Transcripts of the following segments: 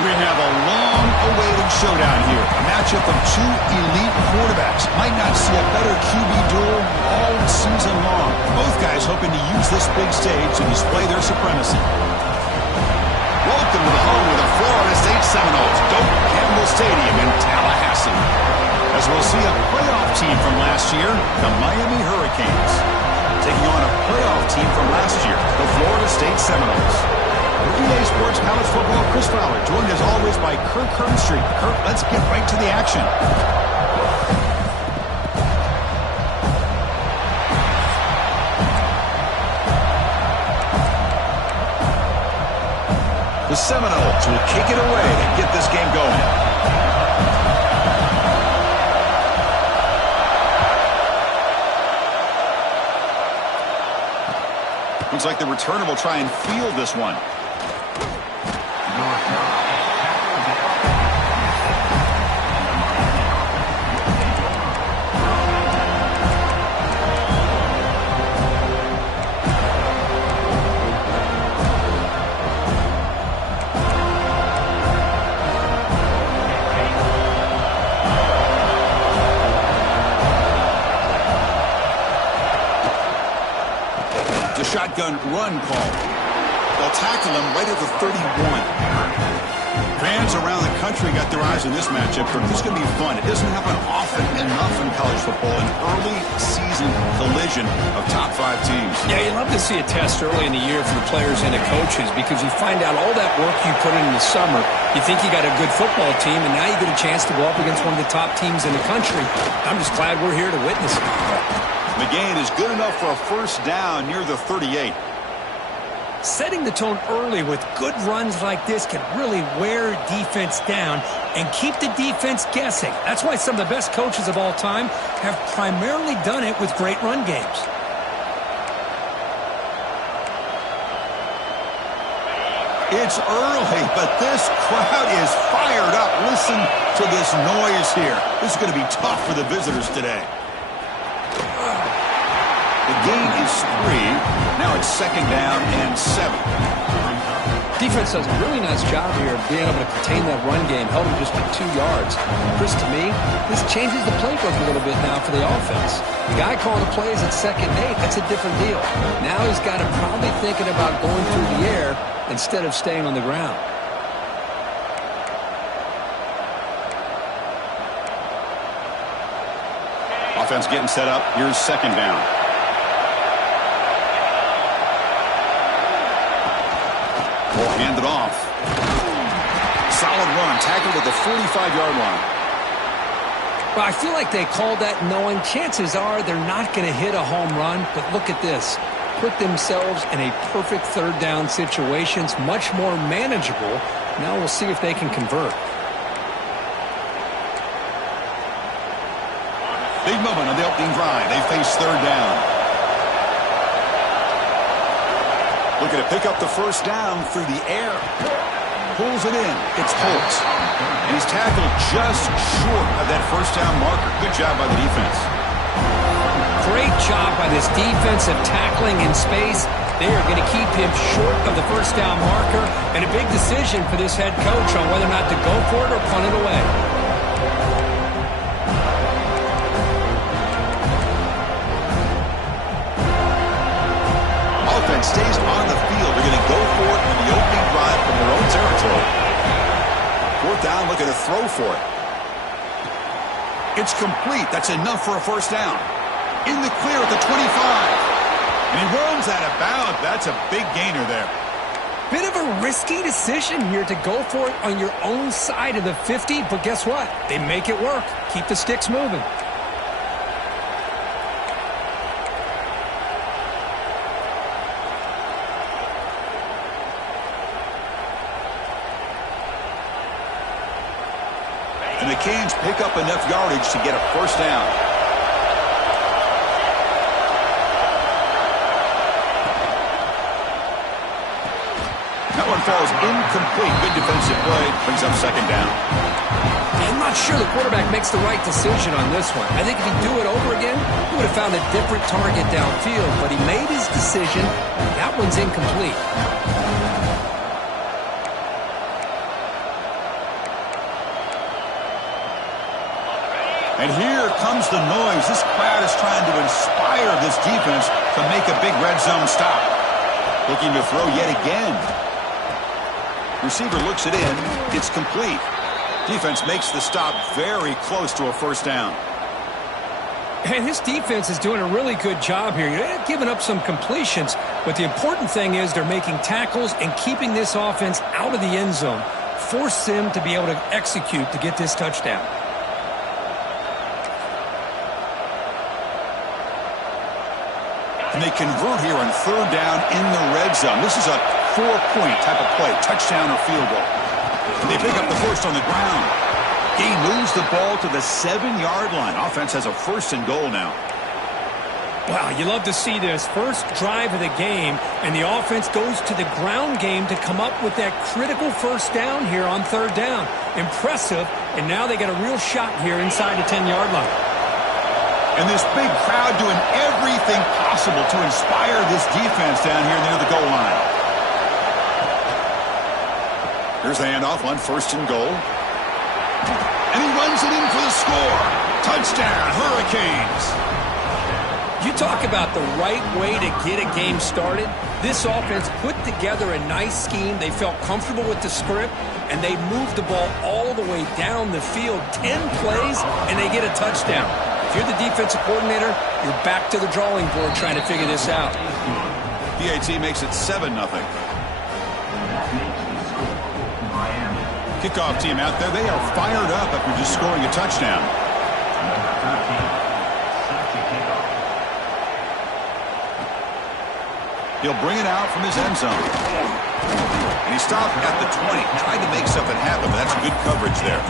We have a long-awaited showdown here. A matchup of two elite quarterbacks. Might not see a better QB duel all season long. Both guys hoping to use this big stage to display their supremacy. Welcome to the home of the Florida State Seminoles, Doak Campbell Stadium in Tallahassee. As we'll see a playoff team from last year, the Miami Hurricanes, taking on a playoff team from last year, the Florida State Seminoles. EA Sports College Football, Chris Fowler, joined as always by Kirk Herbstreit. Kirk, let's get right to the action. The Seminoles will kick it away to get this game going. Looks like the returner will try and field this one. Shotgun run call. They'll tackle him right at the 31. Fans around the country got their eyes on this matchup. This is going to be fun. It doesn't happen often enough in college football. An early season collision of top 5 teams. Yeah, you love to see a test early in the year for the players and the coaches because you find out all that work you put in the summer. You think you got a good football team, and now you get a chance to go up against one of the top teams in the country. I'm just glad we're here to witness it. The gain is good enough for a first down near the 38. Setting the tone early with good runs like this can really wear defense down and keep the defense guessing. That's why some of the best coaches of all time have primarily done it with great run games. It's early, but this crowd is fired up. Listen to this noise here. This is going to be tough for the visitors today. The gain is 3. Now it's second down and 7. Defense does a really nice job here of being able to contain that run game, held him just to 2 yards. Chris, to me, this changes the playbook a little bit now for the offense. The guy calling the plays at 2nd and 8, that's a different deal. Now he's got him probably thinking about going through the air instead of staying on the ground. Offense getting set up. Here's second down. Ball handed off. Solid run. Tackled at the 45-yard line. Well, I feel like they called that knowing chances are they're not going to hit a home run. But look at this. Put themselves in a perfect third down situation. It's much more manageable. Now we'll see if they can convert. Big moment on the opening drive. They face third down. Looking to pick up the first down through the air. Pulls it in. It's Holt. And he's tackled just short of that first down marker. Good job by the defense. Great job by this defensive tackling in space. They are going to keep him short of the first down marker. And a big decision for this head coach on whether or not to go for it or punt it away. Stays on the field. They're going to go for it in the opening drive from their own territory. 4th down, looking to throw for it. It's complete. That's enough for a first down. In the clear at the 25. And he runs out of bounds. That's a big gainer there. Bit of a risky decision here to go for it on your own side of the 50, but guess what? They make it work. Keep the sticks moving. And the Canes pick up enough yardage to get a first down. That one falls incomplete. Good defensive play. Brings up second down. I'm not sure the quarterback makes the right decision on this one. I think if he'd do it over again, he would have found a different target downfield. But he made his decision. That one's incomplete. And here comes the noise. This crowd is trying to inspire this defense to make a big red zone stop. Looking to throw yet again. Receiver looks it in. It's complete. Defense makes the stop very close to a first down. And his defense is doing a really good job here. They're giving up some completions, but the important thing is they're making tackles and keeping this offense out of the end zone. Force them to be able to execute to get this touchdown. And they convert here on third down in the red zone. This is a 4-point type of play, touchdown or field goal. And they pick up the first on the ground. He moves the ball to the 7-yard line. Offense has a first and goal now. Wow, you love to see this. First drive of the game, and the offense goes to the ground game to come up with that critical first down here on third down. Impressive, and now they got a real shot here inside the 10-yard line. And this big crowd doing everything possible to inspire this defense down here near the goal line. Here's the handoff on first and goal. And he runs it in for the score. Touchdown, Hurricanes. You talk about the right way to get a game started. This offense put together a nice scheme. They felt comfortable with the script, and they moved the ball all the way down the field. 10 plays, and they get a touchdown. If you're the defensive coordinator, you're back to the drawing board trying to figure this out. PAT makes it 7-0. Kickoff team out there, they are fired up after just scoring a touchdown. He'll bring it out from his end zone. And he stopped at the 20, trying to make something happen, but that's good coverage there.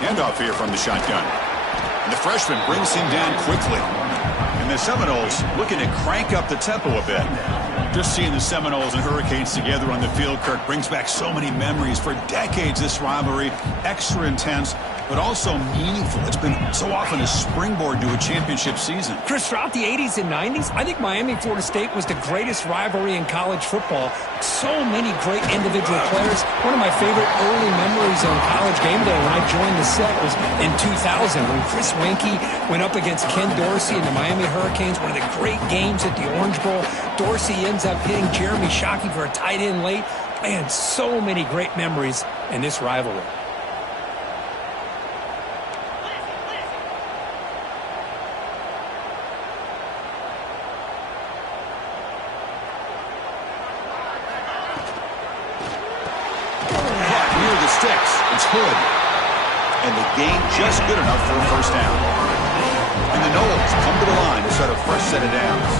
Handoff here from the shotgun. And the freshman brings him down quickly. And the Seminoles looking to crank up the tempo a bit. Just seeing the Seminoles and Hurricanes together on the field, Kirk, brings back so many memories. For decades, this rivalry, extra intense, but also meaningful. It's been so often a springboard to a championship season. Chris, throughout the 80s and 90s, I think Miami-Florida State was the greatest rivalry in college football. So many great individual players. One of my favorite early memories on College Game Day when I joined the set was in 2000 when Chris Weinke went up against Ken Dorsey and the Miami Hurricanes. One of the great games at the Orange Bowl. Dorsey ends up hitting Jeremy Shockey for a tight end late. Man, so many great memories in this rivalry. Sticks. It's Hood. And the game just good enough for a first down. And the Noles come to the line to start a fresh set of downs.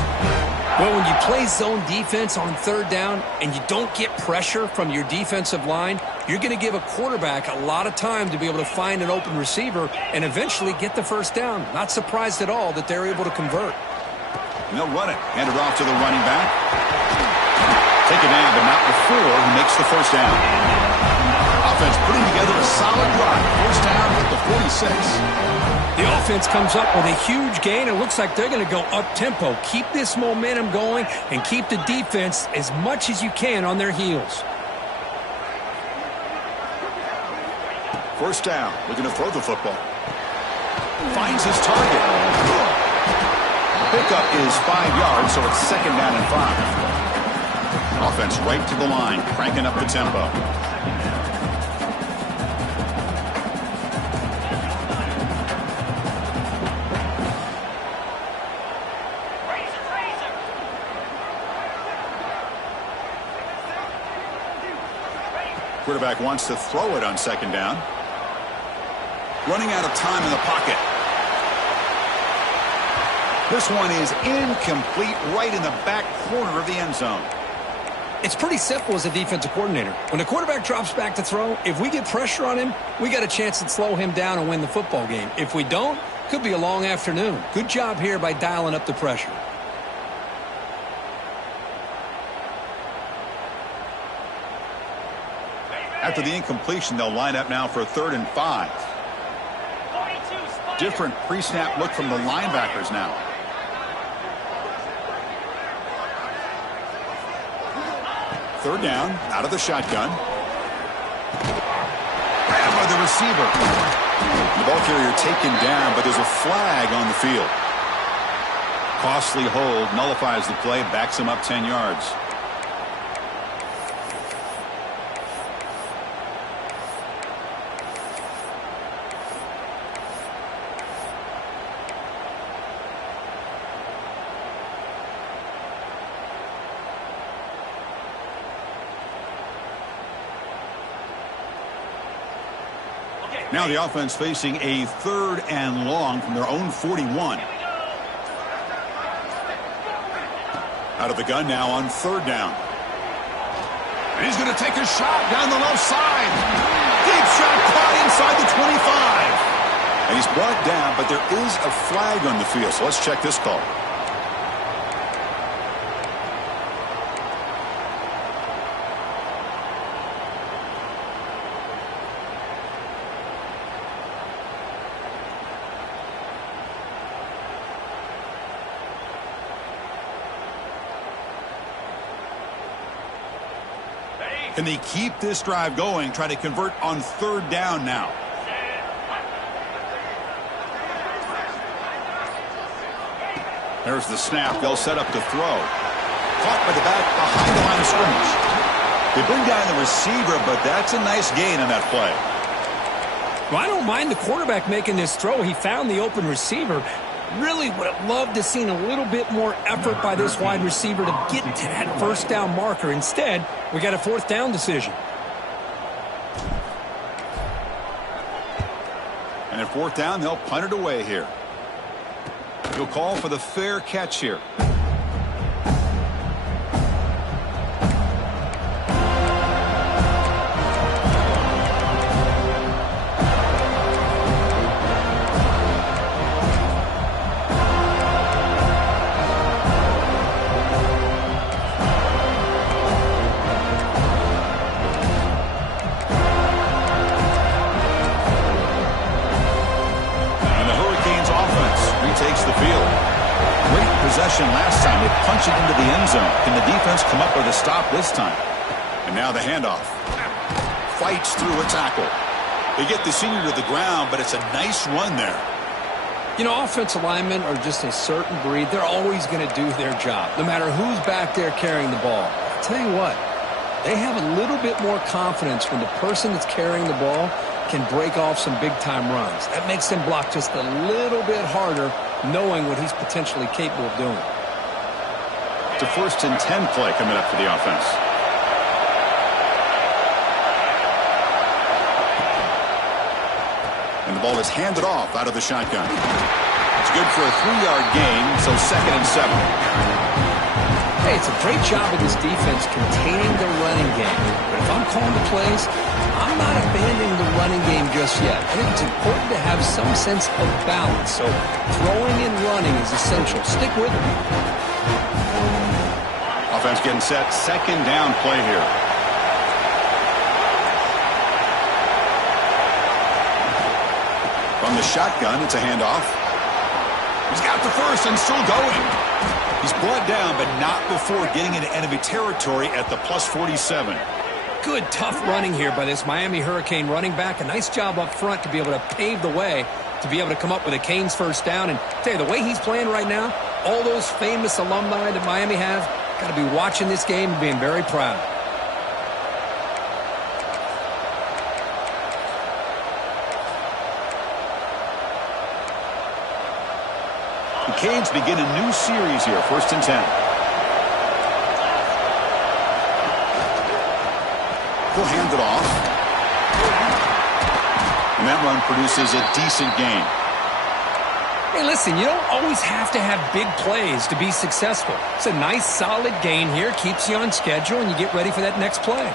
Well, when you play zone defense on third down and you don't get pressure from your defensive line, you're going to give a quarterback a lot of time to be able to find an open receiver and eventually get the first down. Not surprised at all that they're able to convert. And they'll run it. Hand it off to the running back. Take it down, but not before he makes the first down. Offense putting together a solid drive. First down at the 46. The offense comes up with a huge gain. It looks like they're going to go up-tempo. Keep this momentum going and keep the defense as much as you can on their heels. First down. Looking to throw the football. Finds his target. Pickup is 5 yards, so it's second down and 5. Offense right to the line, cranking up the tempo. Quarterback wants to throw it on second down. Running out of time in the pocket. This one is incomplete, right in the back corner of the end zone. It's pretty simple as a defensive coordinator. When the quarterback drops back to throw, if we get pressure on him, we got a chance to slow him down and win the football game. If we don't, could be a long afternoon. Good job here by dialing up the pressure. After the incompletion, they'll line up now for 3rd and 5. Different pre-snap look from the linebackers now. Third down, out of the shotgun. Grabbed by the receiver. The ball carrier taken down, but there's a flag on the field. Costly hold, nullifies the play, backs him up 10 yards. Now the offense facing a 3rd and long from their own 41. Out of the gun now on 3rd down. And he's going to take a shot down the left side. Deep shot caught inside the 25. And he's brought down, but there is a flag on the field. So let's check this call. Can they keep this drive going, try to convert on 3rd down now? There's the snap. They'll set up to throw. Caught by the back behind the line of scrimmage. They bring down the receiver, but that's a nice gain on that play. Well, I don't mind the quarterback making this throw. He found the open receiver. Really would have loved to seen a little bit more effort by this wide receiver to get to that 1st down marker. Instead, we got a 4th down decision. And at 4th down, they'll punt it away here. He'll call for the fair catch here. Last time they punched it into the end zone. Can the defense come up with a stop this time? And now the handoff. Fights through a tackle. They get the senior to the ground, but it's a nice run there. You know, offensive linemen are just a certain breed. They're always going to do their job, no matter who's back there carrying the ball. I'll tell you what, they have a little bit more confidence when the person that's carrying the ball can break off some big-time runs. That makes them block just a little bit harder, knowing what he's potentially capable of doing. It's a 1st and 10 play coming up for the offense. And the ball is handed off out of the shotgun. It's good for a 3-yard gain, so 2nd and 7. Hey, it's a great job of this defense containing the running game. But if I'm calling the plays, I'm not abandoning the running game just yet. I think it's important to have some sense of balance. So throwing and running is essential. Stick with it. Offense getting set. 2nd down play here. From the shotgun, it's a handoff. He's got the first and still going. He's brought down, but not before getting into enemy territory at the +47. Good, tough running here by this Miami Hurricane running back. A nice job up front to be able to pave the way to be able to come up with a Canes 1st down. And tell you, the way he's playing right now, all those famous alumni that Miami have, got to be watching this game and being very proud. The Canes begin a new series here, 1st and 10. He'll hand it off. And that run produces a decent gain. Hey, listen, you don't always have to have big plays to be successful. It's a nice, solid gain here. Keeps you on schedule, and you get ready for that next play.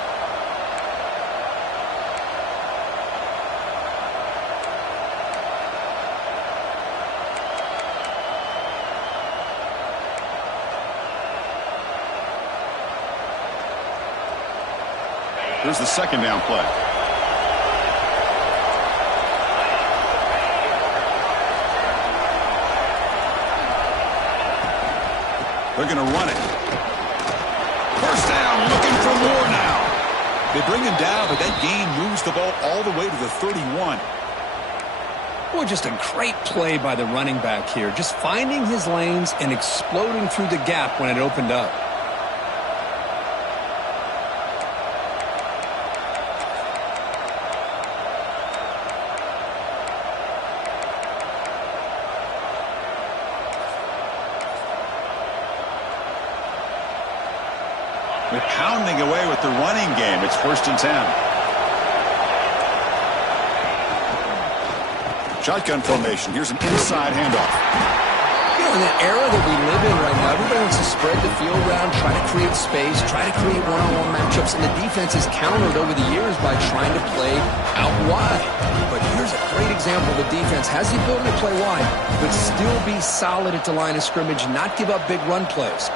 Here's the second down play. They're going to run it. First down, looking for more now. They bring him down, but that gain moves the ball all the way to the 31. Well, just a great play by the running back here. Just finding his lanes and exploding through the gap when it opened up. They're pounding away with the running game. It's 1st and 10. Shotgun formation. Here's an inside handoff. You know, in the era that we live in right now, everybody wants to spread the field around, try to create space, try to create one-on-one matchups, and the defense is countered over the years by trying to play out wide. But here's a great example. The defense has the ability to play wide, but still be solid at the line of scrimmage, not give up big run plays.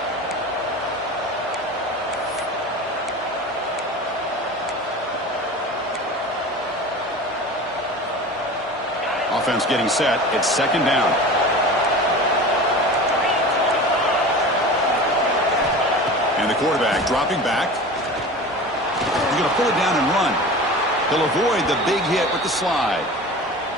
Offense getting set. It's 2nd down. And the quarterback dropping back. He's going to pull it down and run. He'll avoid the big hit with the slide.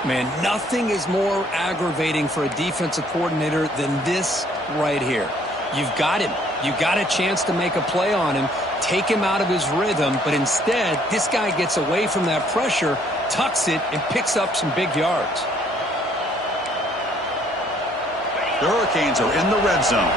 Man, nothing is more aggravating for a defensive coordinator than this right here. You've got him. You've got a chance to make a play on him, take him out of his rhythm, but instead, this guy gets away from that pressure, tucks it, and picks up some big yards. The Hurricanes are in the red zone.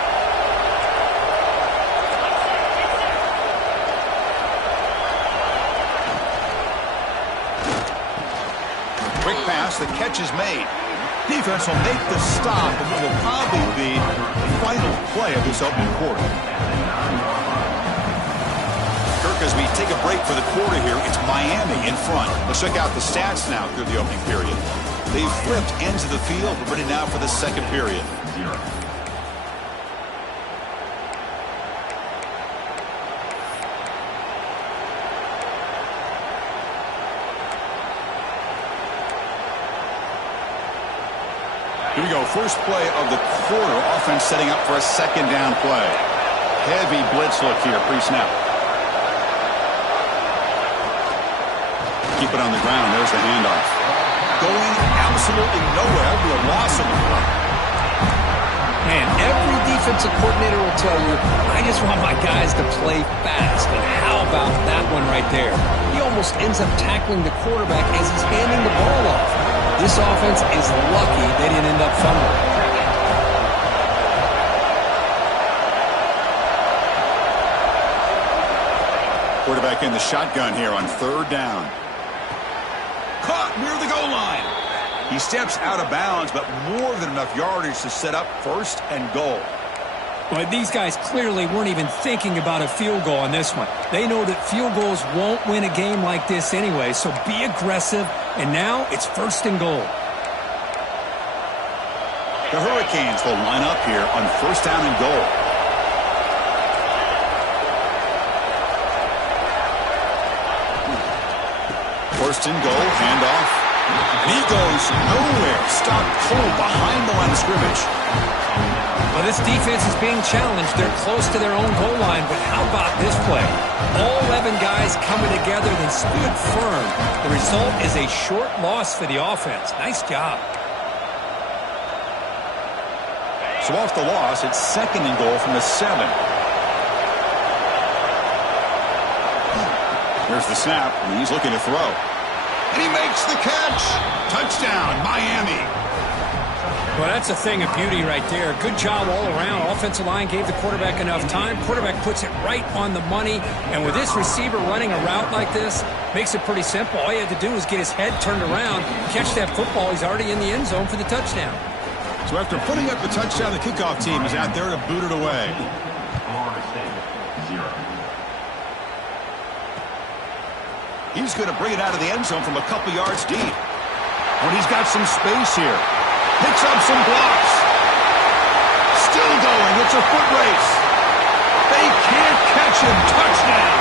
Quick pass, the catch is made. Defense will make the stop, and it will probably be the final play of this opening quarter. Kirk, as we take a break for the quarter here, it's Miami in front. Let's check out the stats now through the opening period. They've flipped ends of the field. We're ready now for the second period. Here we go. First play of the quarter. Offense setting up for a 2nd down play. Heavy blitz look here pre-snap. Keep it on the ground. There's the handoff. Going absolutely nowhere. That'll be a loss of the play. Man, every defensive coordinator will tell you, I just want my guys to play fast. And how about that one right there? He almost ends up tackling the quarterback as he's handing the ball off. This offense is lucky they didn't end up fumbling. Quarterback in the shotgun here on 3rd down. Caught near the goal line. He steps out of bounds, but more than enough yardage to set up 1st and goal. But these guys clearly weren't even thinking about a field goal on this one. They know that field goals won't win a game like this anyway, so be aggressive, and now it's 1st and goal. The Hurricanes will line up here on 1st down and goal. First and goal, handoff. He goes nowhere. Stopped cold behind the line of scrimmage. Well, this defense is being challenged. They're close to their own goal line, but how about this play? All 11 guys coming together, they stood firm. The result is a short loss for the offense. Nice job. So off the loss, it's 2nd and goal from the 7. There's the snap, and he's looking to throw. And he makes the catch. Touchdown, Miami. Well, that's a thing of beauty right there. Good job all around. Offensive line gave the quarterback enough time. Quarterback puts it right on the money. And with this receiver running a route like this, makes it pretty simple. All he had to do was get his head turned around, catch that football. He's already in the end zone for the touchdown. So after putting up the touchdown, the kickoff team is out there to boot it away. He's going to bring it out of the end zone from a couple yards deep. When he's got some space here. Picks up some blocks. Still going. It's a foot race. They can't catch him. Touchdown.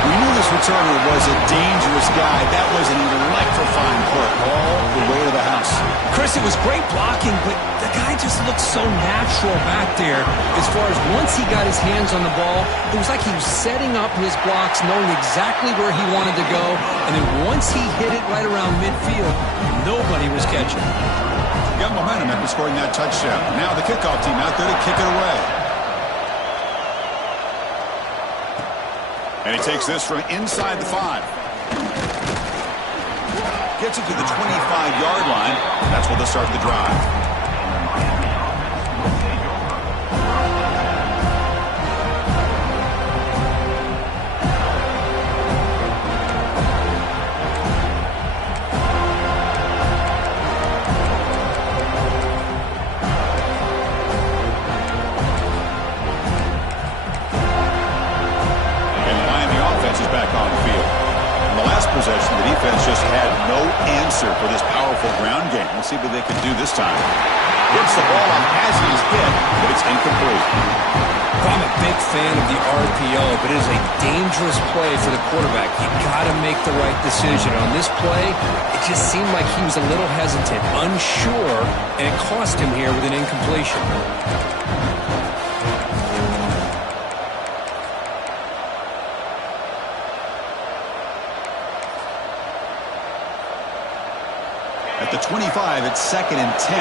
We knew this returner was a dangerous guy. That was an electrifying play all the way to the house. Chris, it was great blocking, but the guy just looked so natural back there. As far as once he got his hands on the ball, it was like he was setting up his blocks, knowing exactly where he wanted to go. And then once he hit it right around midfield, nobody was catching. Got momentum after scoring that touchdown. Now the kickoff team out there to kick it away. And he takes this from inside the 5. Gets it to the 25-yard line. That's where they'll start the drive. Possession. The defense just had no answer for this powerful ground game. We'll see what they can do this time. Gets the ball off as he's hit, but it's incomplete. I'm a big fan of the RPO, but it is a dangerous play for the quarterback. You got to make the right decision. On this play, it just seemed like he was a little hesitant, unsure, and it cost him here with an incompletion. At the 25, it's 2nd and 10.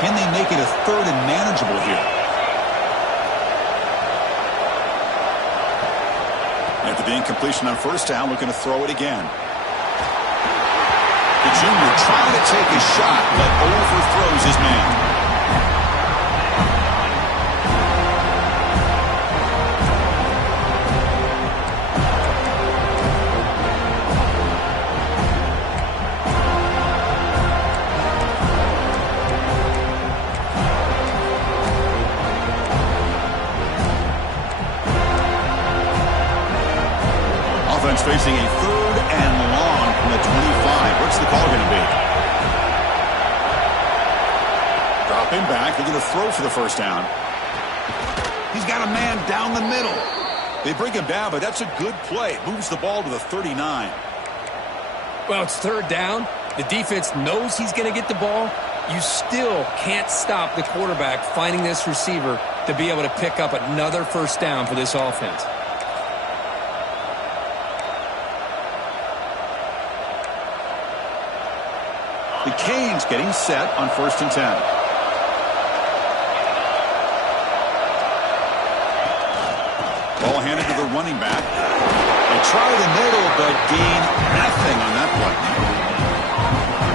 Can they make it a 3rd and manageable here? After the incompletion on 1st down, looking to throw it again. The junior trying to take a shot, but overthrows his man. Facing a 3rd and long from the 25. What's the call going to be? Dropping back. They're going to throw for the 1st down. He's got a man down the middle. They bring him down, but that's a good play. Moves the ball to the 39. Well, it's 3rd down. The defense knows he's going to get the ball. You still can't stop the quarterback finding this receiver to be able to pick up another 1st down for this offense. The Canes getting set on 1st and 10. Ball handed to the running back. They try the middle, but gain nothing on that play.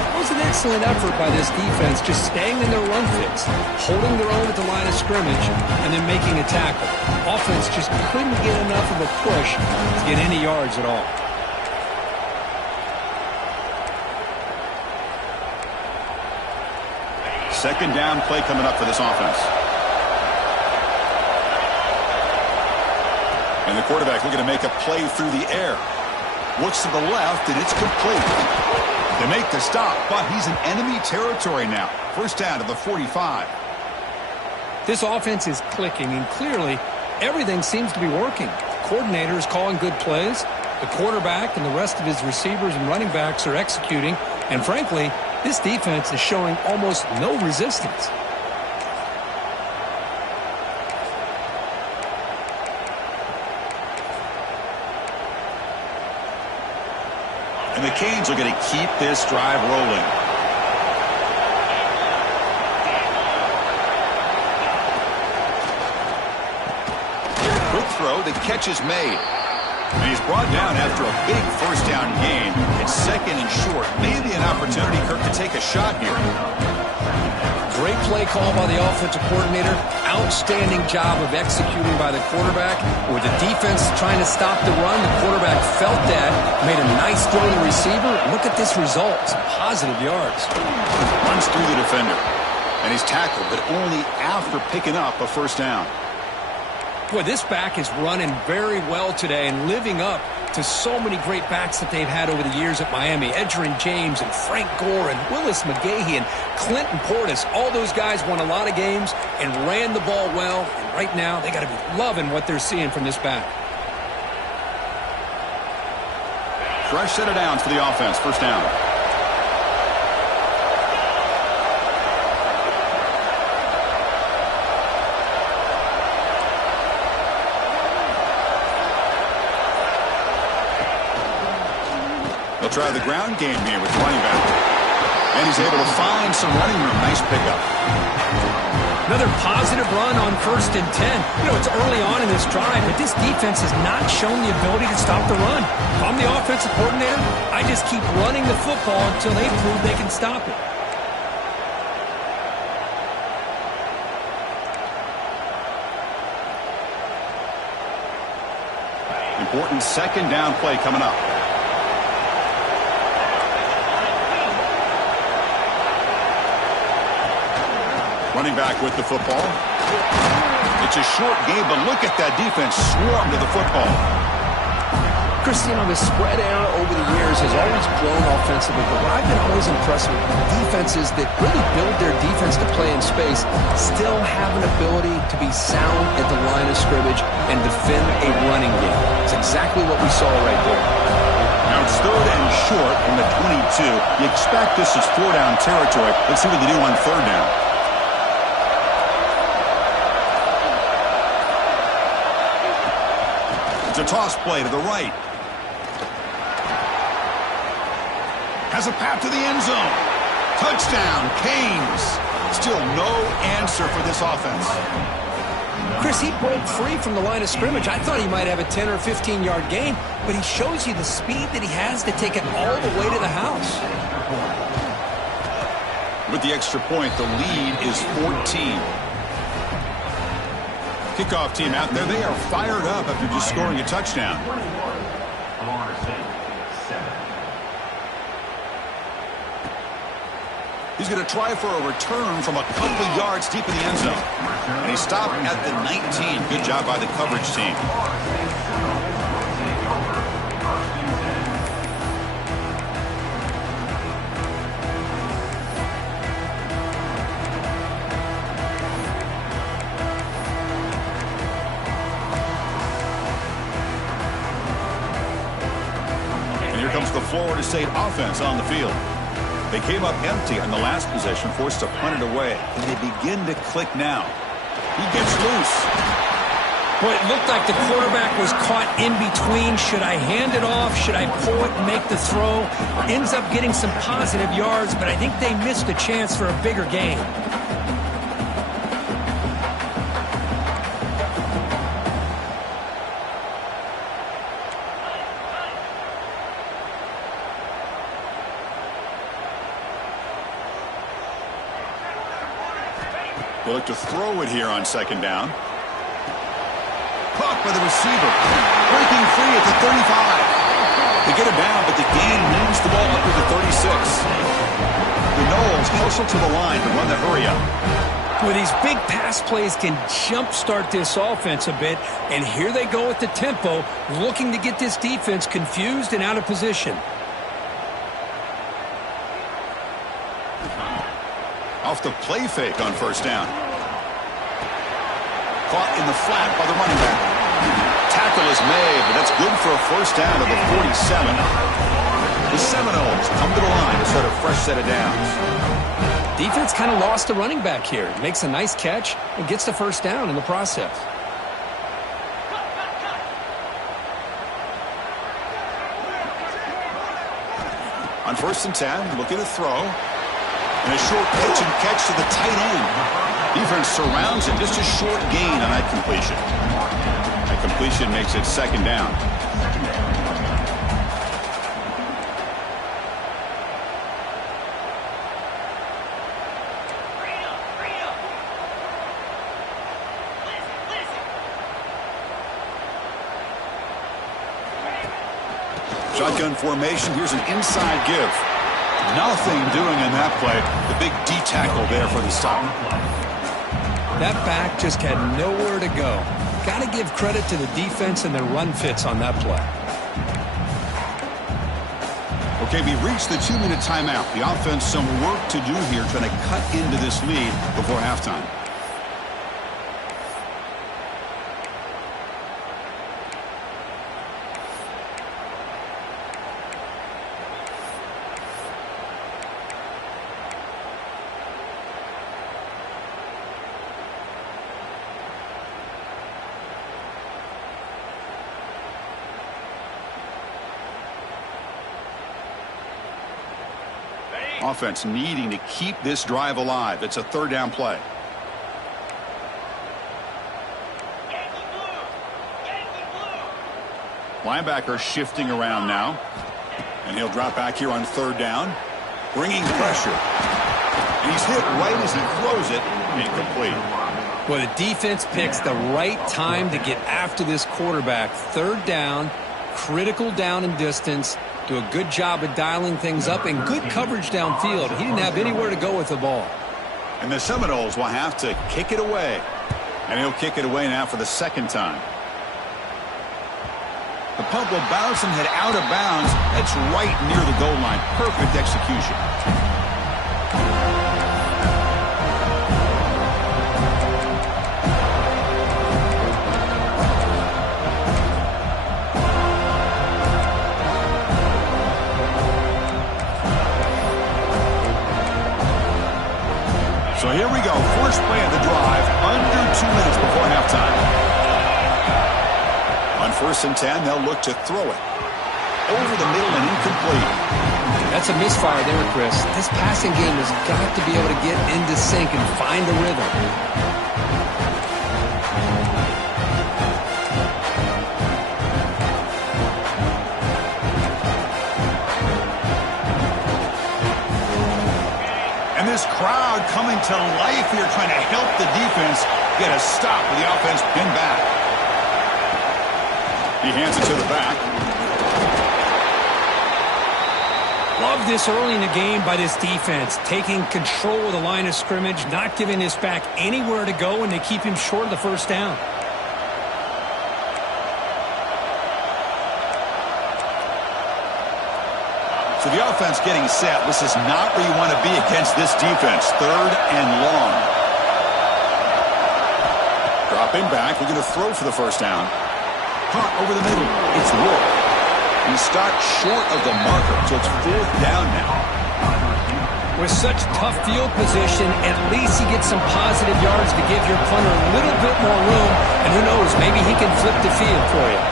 It was an excellent effort by this defense, just staying in their run fix, holding their own at the line of scrimmage, and then making a tackle. Offense just couldn't get enough of a push to get any yards at all. 2nd down play coming up for this offense. And the quarterback looking to make a play through the air. Looks to the left, and it's complete. They make the stop, but he's in enemy territory now. 1st down to the 45. This offense is clicking, and clearly everything seems to be working. The coordinator is calling good plays. The quarterback and the rest of his receivers and running backs are executing. And frankly, this defense is showing almost no resistance. And the Canes are going to keep this drive rolling. Quick throw, the catch is made. And he's brought down after a big 1st down gain. It's 2nd and short. Maybe an opportunity, Kirk, to take a shot here. Great play call by the offensive coordinator. Outstanding job of executing by the quarterback. With the defense trying to stop the run, the quarterback felt that, made a nice throw to the receiver. Look at this result. Some positive yards. Runs through the defender. And he's tackled, but only after picking up a 1st down. Boy, this back is running very well today and living up to so many great backs that they've had over the years at Miami. Edgerrin James and Frank Gore and Willis McGahee and Clinton Portis. All those guys won a lot of games and ran the ball well. And right now, they got to be loving what they're seeing from this back. fresh set of downs for the offense. First down. They'll try the ground game here with running back. And he's able to find some running room. Nice pickup. Another positive run on 1st and 10. You know, it's early on in this drive, but this defense has not shown the ability to stop the run. If I'm the offensive coordinator, I just keep running the football until they prove they can stop it. Important second down play coming up. Running back with the football. It's a short game, but look at that defense swarm to the football. Chris, you know, the spread era over the years has always grown offensively, but what I've been always impressed with defenses that really build their defense to play in space still have an ability to be sound at the line of scrimmage and defend a running game. It's exactly what we saw right there. Now it's 3rd and short from the 22. You expect this is 4-down territory. Let's see what they do on 3rd down. It's a toss play to the right. Has a path to the end zone. Touchdown, Canes. Still no answer for this offense. Chris, he broke free from the line of scrimmage. I thought he might have a 10 or 15-yard gain, but he shows you the speed that he has to take it all the way to the house. With the extra point, the lead is 14. Kickoff team out there. They are fired up after just scoring a touchdown. He's going to try for a return from a couple yards deep in the end zone. And he stopped at the 19. Good job by the coverage team. Comes the Florida State offense on the field. They came up empty on the last possession, forced to punt it away, and they begin to click now. He gets loose. Boy, it looked like the quarterback was caught in between. Should I hand it off? Should I pull it and make the throw? Ends up getting some positive yards, but I think they missed a chance for a bigger gain. They look to throw it here on 2nd down. Caught by the receiver. Breaking free at the 35. They get it down, but the gain moves the ball up to the 36. The Noles hustle to the line to run the hurry up. Well, these big pass plays can jumpstart this offense a bit, and here they go at the tempo, looking to get this defense confused and out of position. Off the play fake on 1st down. Caught in the flat by the running back. Tackle is made, but that's good for a 1st down to the 47. The Seminoles come to the line to start a fresh set of downs. Defense kind of lost the running back here. Makes a nice catch and gets the 1st down in the process. On 1st and 10, looking to throw. And a short pitch and catch to the tight end. Defense surrounds it. Just a short gain on that completion. That completion makes it 2nd down. Shotgun formation. Here's an inside give. Nothing doing in that play. The big D tackle there for the stop. That back just had nowhere to go. Got to give credit to the defense and their run fits on that play. Okay, we reached the 2-minute timeout. The offense some work to do here trying to cut into this lead before halftime. Offense needing to keep this drive alive. It's a third down play. Linebacker shifting around now. And he'll drop back here on third down. Bringing pressure. And he's hit right as he throws it. Incomplete. Well, the defense picks the right time to get after this quarterback. Third down, critical down and distance. Do a good job of dialing things up and good coverage downfield. He didn't have anywhere to go with the ball. And the Seminoles will have to kick it away. And he'll kick it away now for the second time. The punt will bounce and head out of bounds. That's right near the goal line. Perfect execution. So here we go. First play of the drive. Under 2 minutes before halftime. On 1st and 10, they'll look to throw it. Over the middle and incomplete. That's a misfire there, Chris. This passing game has got to be able to get into sync and find a rhythm. And this crowd coming to life here, trying to help the defense get a stop with the offense pinned back. He hands it to the back. Love this early in the game by this defense, taking control of the line of scrimmage, not giving this back anywhere to go, and they keep him short of the first down. So the offense getting set. This is not where you want to be against this defense. Third and long. Dropping back. We're going to throw for the first down. Punt over the middle. It's Wolf. He stopped short of the marker, so it's fourth down now. With such tough field position, at least he gets some positive yards to give your punter a little bit more room, and who knows, maybe he can flip the field for you.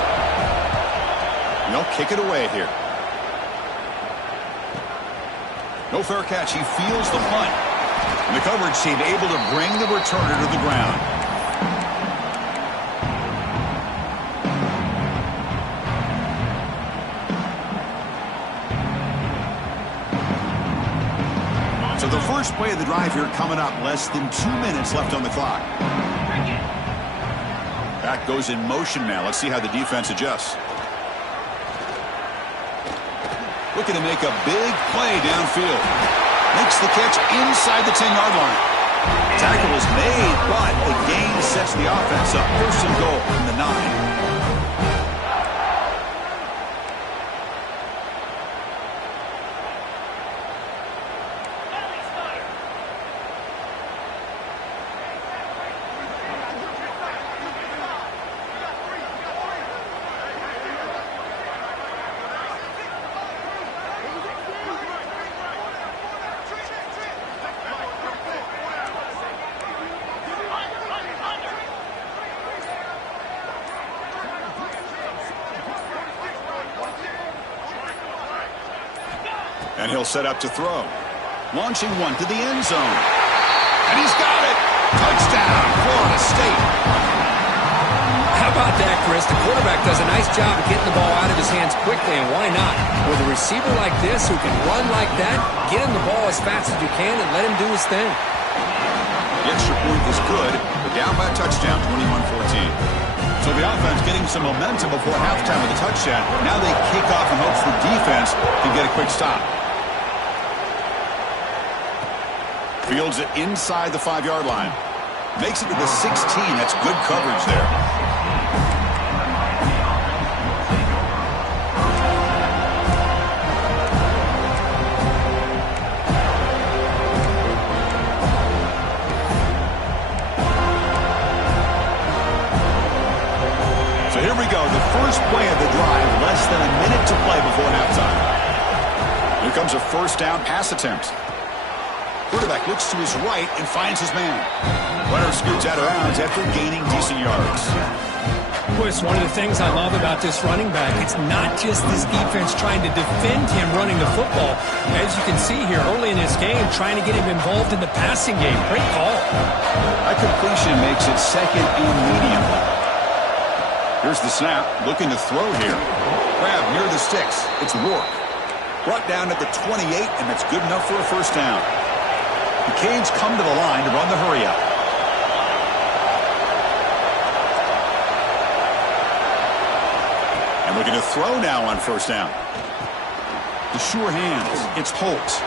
And they'll kick it away here. No fair catch. He feels the punt. And the coverage team able to bring the returner to the ground. So the first play of the drive here coming up. Less than 2 minutes left on the clock. Back goes in motion now. Let's see how the defense adjusts. Looking to make a big play downfield. Makes the catch inside the 10-yard line. Tackle is made, but the gain sets the offense up. First and goal from the 9. And he'll set up to throw. Launching one to the end zone. And he's got it. Touchdown, Florida State. How about that, Chris? The quarterback does a nice job of getting the ball out of his hands quickly, and why not? With a receiver like this who can run like that, get him the ball as fast as you can and let him do his thing. The extra point is good, but down by a touchdown, 21-14. So the offense getting some momentum before halftime with a touchdown. Now they kick off in hopes the defense can get a quick stop. Fields it inside the 5-yard line. Makes it to the 16. That's good coverage there. So here we go. The first play of the drive. Less than a minute to play before halftime. Here comes a first down pass attempt. Quarterback looks to his right and finds his man. Runner scoots out of bounds after gaining decent yards. Boy, it's one of the things I love about this running back. It's not just this defense trying to defend him running the football. As you can see here early in this game, trying to get him involved in the passing game. Great call. That completion makes it second and medium. Here's the snap. Looking to throw here. Grab near the sticks. It's Rourke. Brought down at the 28, and that's good enough for a first down. The Canes come to the line to run the hurry up. And looking to throw now on first down. The sure hands. It's Holtz.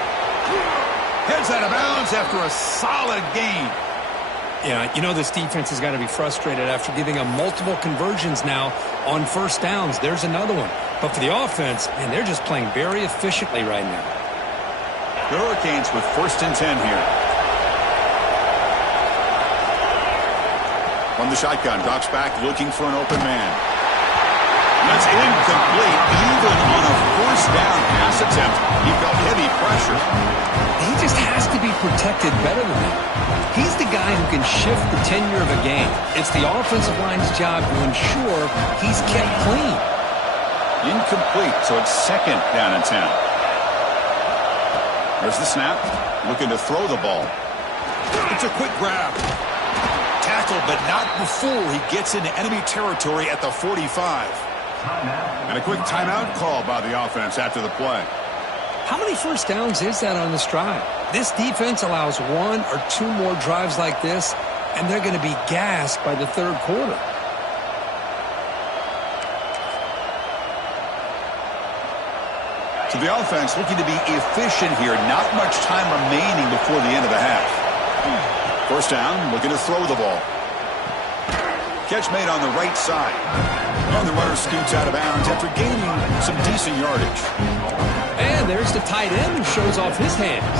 Heads out of bounds after a solid gain. Yeah, you know this defense has got to be frustrated after giving them multiple conversions now on first downs. There's another one. But for the offense, man, they're just playing very efficiently right now. The Hurricanes with 1st and 10 here. From the shotgun, drops back looking for an open man. That's incomplete. Even on a first down pass attempt, he felt heavy pressure. He just has to be protected better than that. He's the guy who can shift the tenure of a game. It's the offensive line's job to ensure he's kept clean. Incomplete, so it's 2nd down and 10. There's the snap. Looking to throw the ball. It's a quick grab. Tackled, but not before he gets into enemy territory at the 45. And a quick timeout call by the offense after the play. How many first downs is that on this drive? This defense allows 1 or 2 more drives like this, and they're going to be gassed by the 3rd quarter. So the offense looking to be efficient here. Not much time remaining before the end of the half. First down, looking to throw the ball. Catch made on the right side. And the runner scoots out of bounds after gaining some decent yardage. And there's the tight end who shows off his hands.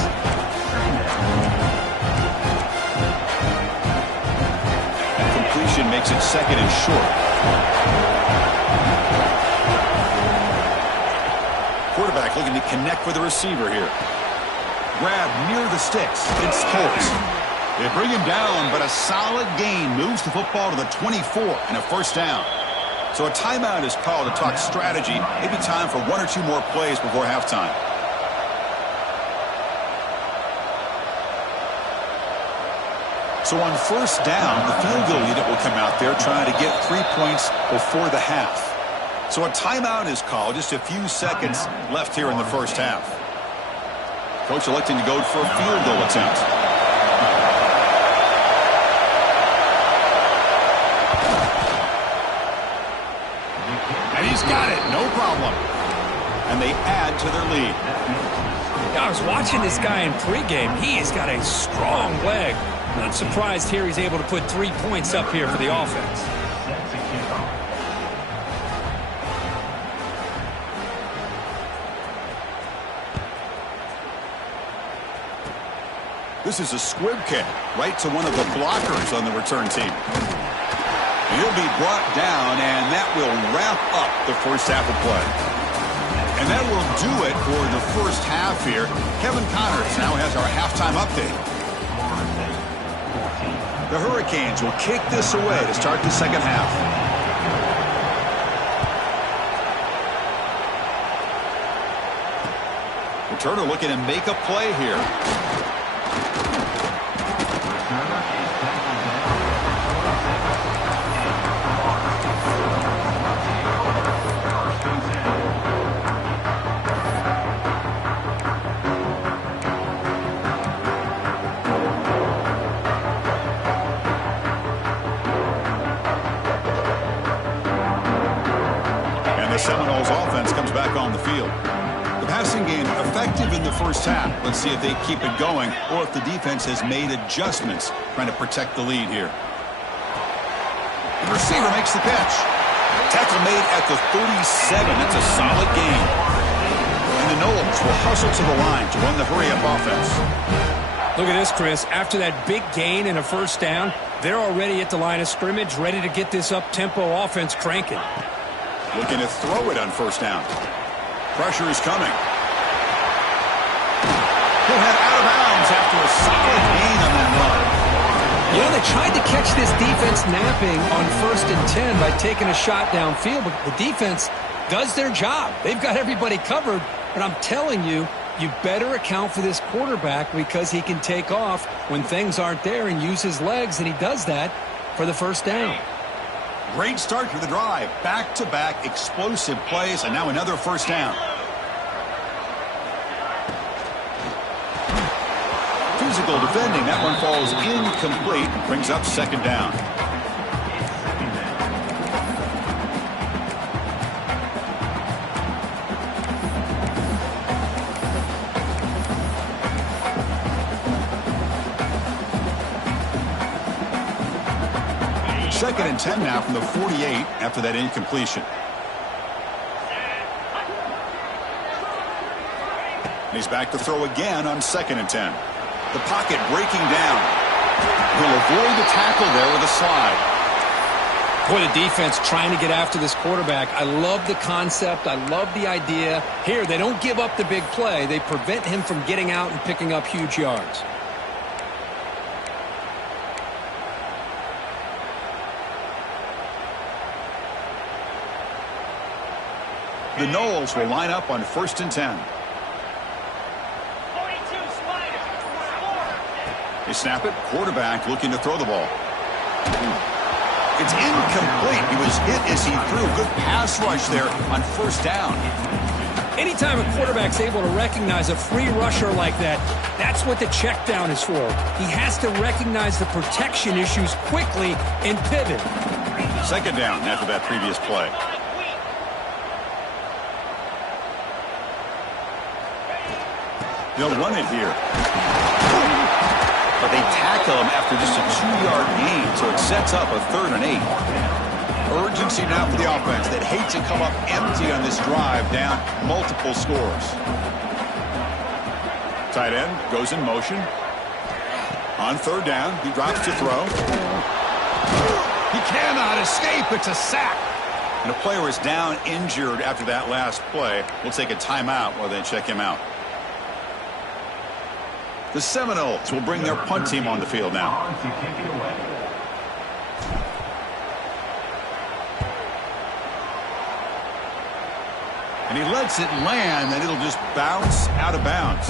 Completion makes it 2nd and short. Quarterback looking to connect with the receiver here. Grab near the sticks. It's Holtz. They bring him down, but a solid gain moves the football to the 24 and a first down. So a timeout is called to talk strategy. Maybe time for 1 or 2 more plays before halftime. So on first down, the field goal unit will come out there trying to get 3 points before the half. So a timeout is called. Just a few seconds left here in the first half. Coach electing to go for a field goal attempt. And he's got it, no problem. And they add to their lead. I was watching this guy in pregame. He has got a strong leg. Not surprised here he's able to put 3 points up here for the offense. This is a squib kick right to one of the blockers on the return team. He'll be brought down, and that will wrap up the first half of play. And that will do it for the first half here. Kevin Connors now has our halftime update. The Hurricanes will kick this away to start the second half. Returner looking to make a play here. The Seminoles offense comes back on the field. The passing game effective in the first half. Let's see if they keep it going or if the defense has made adjustments trying to protect the lead here. The receiver makes the catch. Tackle made at the 37. That's a solid gain. And the Noles will hustle to the line to run the hurry-up offense. Look at this, Chris. After that big gain and a first down, they're already at the line of scrimmage, ready to get this up-tempo offense cranking. Looking to throw it on first down. Pressure is coming. He'll head out of bounds after a solid gain on that run. You know, they tried to catch this defense napping on 1st and 10 by taking a shot downfield, but the defense does their job. They've got everybody covered, but I'm telling you, you better account for this quarterback because he can take off when things aren't there and use his legs, and he does that for the first down. Great start to the drive. Back-to-back explosive plays, and now another first down. Physical defending. That one falls incomplete. Brings up 2nd down. Second and 10 now from the 48 after that incompletion. He's back to throw again on 2nd and 10. The pocket breaking down. He'll avoid the tackle there with a slide. Boy, the defense trying to get after this quarterback. I love the concept. I love the idea. Here, they don't give up the big play. They prevent him from getting out and picking up huge yards. The Knowles will line up on 1st and 10. They snap it. Quarterback looking to throw the ball. It's incomplete. He was hit as he threw. Good pass rush there on 1st down. Anytime a quarterback's able to recognize a free rusher like that, that's what the check down is for. He has to recognize the protection issues quickly and pivot. 2nd down after that previous play. They'll run it here. But they tackle him after just a 2-yard gain, so it sets up a 3rd and 8. Urgency now for the offense that hate to come up empty on this drive, down multiple scores. Tight end goes in motion. On 3rd down, he drops to throw. He cannot escape. It's a sack. And a player is down injured after that last play. We'll take a timeout while they check him out. The Seminoles will bring their punt team on the field now. And he lets it land, and it'll just bounce out of bounds.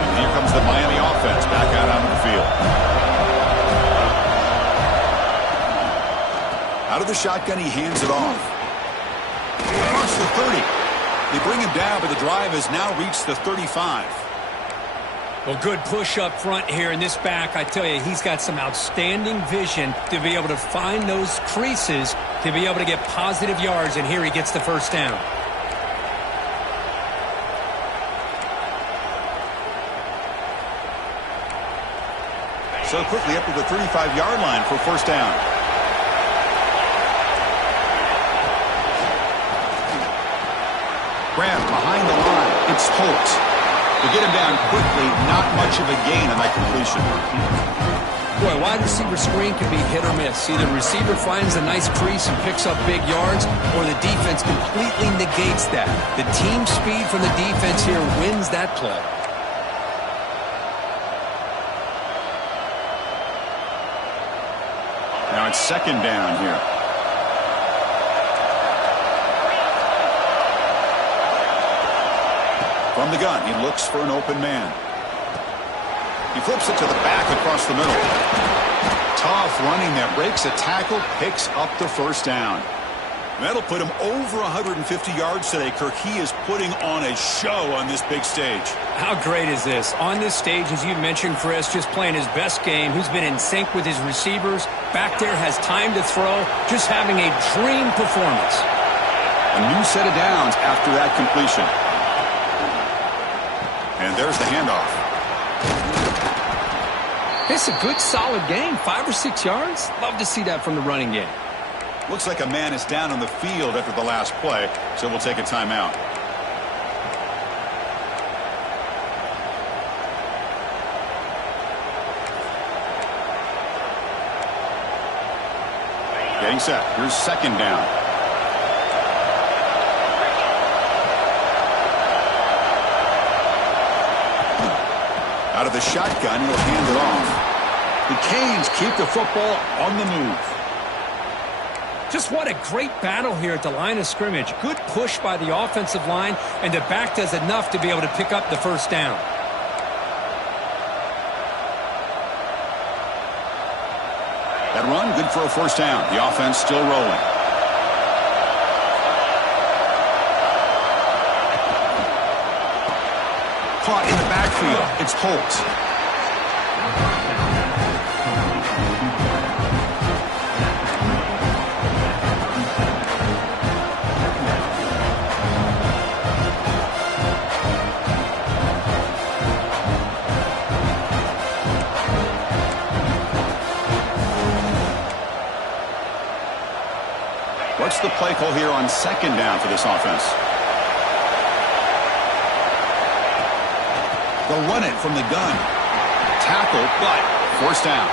And here comes the Miami offense back out onto the field. Out of the shotgun, he hands it off. Across the 30. They bring him down, but the drive has now reached the 35. Well, good push up front here in this back. I tell you, he's got some outstanding vision to be able to find those creases, to be able to get positive yards, and here he gets the first down. So quickly up to the 35-yard line for first down. Grant behind the line. It's Holt. To get him down quickly, not much of a gain on that completion. Boy, wide receiver screen can be hit or miss. Either the receiver finds a nice crease and picks up big yards, or the defense completely negates that. The team speed from the defense here wins that play. Now it's 2nd down here. From the gun, he looks for an open man. He flips it to the back across the middle. Tough running there. Breaks a tackle, picks up the first down. That'll put him over 150 yards today, Kirk. He is putting on a show on this big stage. How great is this? On this stage, as you mentioned, Chris, just playing his best game. He's been in sync with his receivers. Back there, has time to throw. Just having a dream performance. A new set of downs after that completion. And there's the handoff. It's a good, solid game. 5 or 6 yards. Love to see that from the running game. Looks like a man is down on the field after the last play, so we'll take a timeout. Getting set. Here's second down. Out of the shotgun, he'll hand it off. The Canes keep the football on the move. Just what a great battle here at the line of scrimmage. Good push by the offensive line, and the back does enough to be able to pick up the first down. That run, good for a first down. The offense still rolling. Caught in the backfield. It's Holt. What's the play call here on second down for this offense? They'll run it from the gun. Tackle, but first down.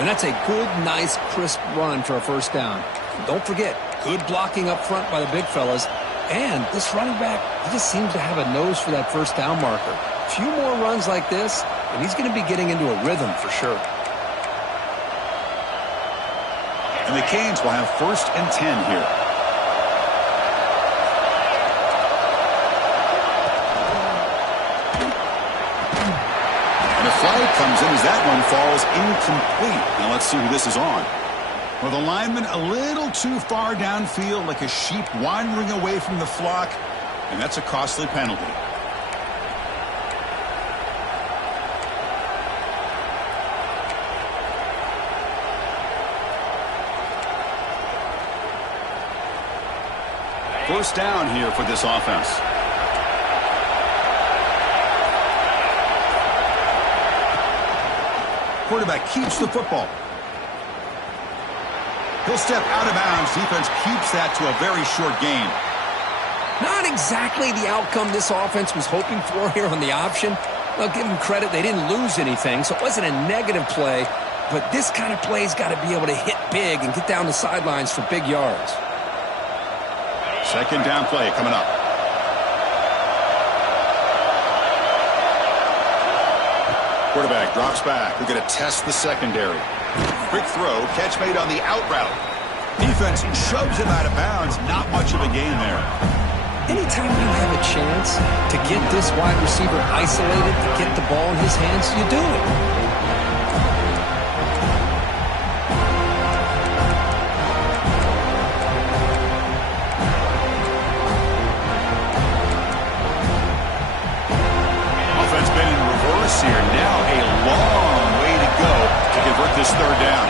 And that's a good, nice, crisp run for a first down. Don't forget, good blocking up front by the big fellas. And this running back, he just seems to have a nose for that first down marker. A few more runs like this, and he's going to be getting into a rhythm for sure. And the Canes will have 1st and 10 here. And a flag comes in as that one falls incomplete. Now let's see who this is on. Well, the lineman a little too far downfield, like a sheep wandering away from the flock, and that's a costly penalty. First down here for this offense. Quarterback keeps the football. He'll step out of bounds. Defense keeps that to a very short gain. Not exactly the outcome this offense was hoping for here on the option. I'll give them credit. They didn't lose anything, so it wasn't a negative play. But this kind of play's got to be able to hit big and get down the sidelines for big yards. Second down play coming up. Quarterback drops back. We're going to test the secondary. Quick throw, catch made on the out route. Defense shoves him out of bounds. Not much of a gain there. Anytime you have a chance to get this wide receiver isolated, to get the ball in his hands, you do it. Here. Now a long way to go to convert this third down.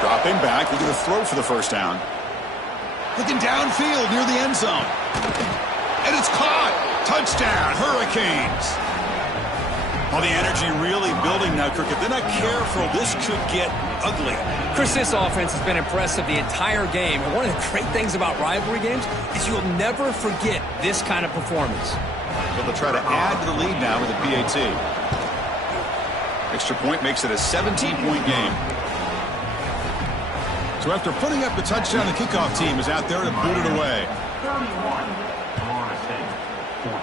Dropping back, looking to throw for the first down. Looking downfield near the end zone. And it's caught. Touchdown, Hurricanes. Well, the energy really building now, Kirk. If they're not careful, this could get ugly. Chris, this offense has been impressive the entire game. And one of the great things about rivalry games is you'll never forget this kind of performance. Well, they'll try to add to the lead now with a PAT. Extra point makes it a 17-point game. So after putting up the touchdown, the kickoff team is out there to boot it away. 31, Florida State,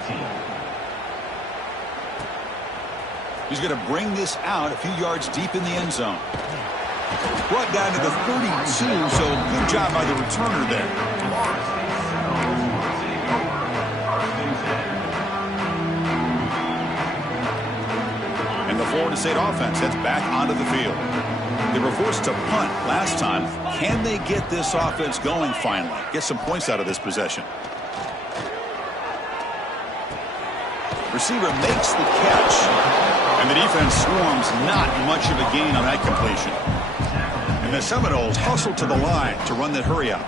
14. He's going to bring this out a few yards deep in the end zone. Brought down to the 32, so good job by the returner there. And the Florida State offense heads back onto the field. They were forced to punt last time. Can they get this offense going finally? Get some points out of this possession. Receiver makes the catch. And the defense swarms, not much of a gain on that completion. And the Seminoles hustle to the line to run the hurry up.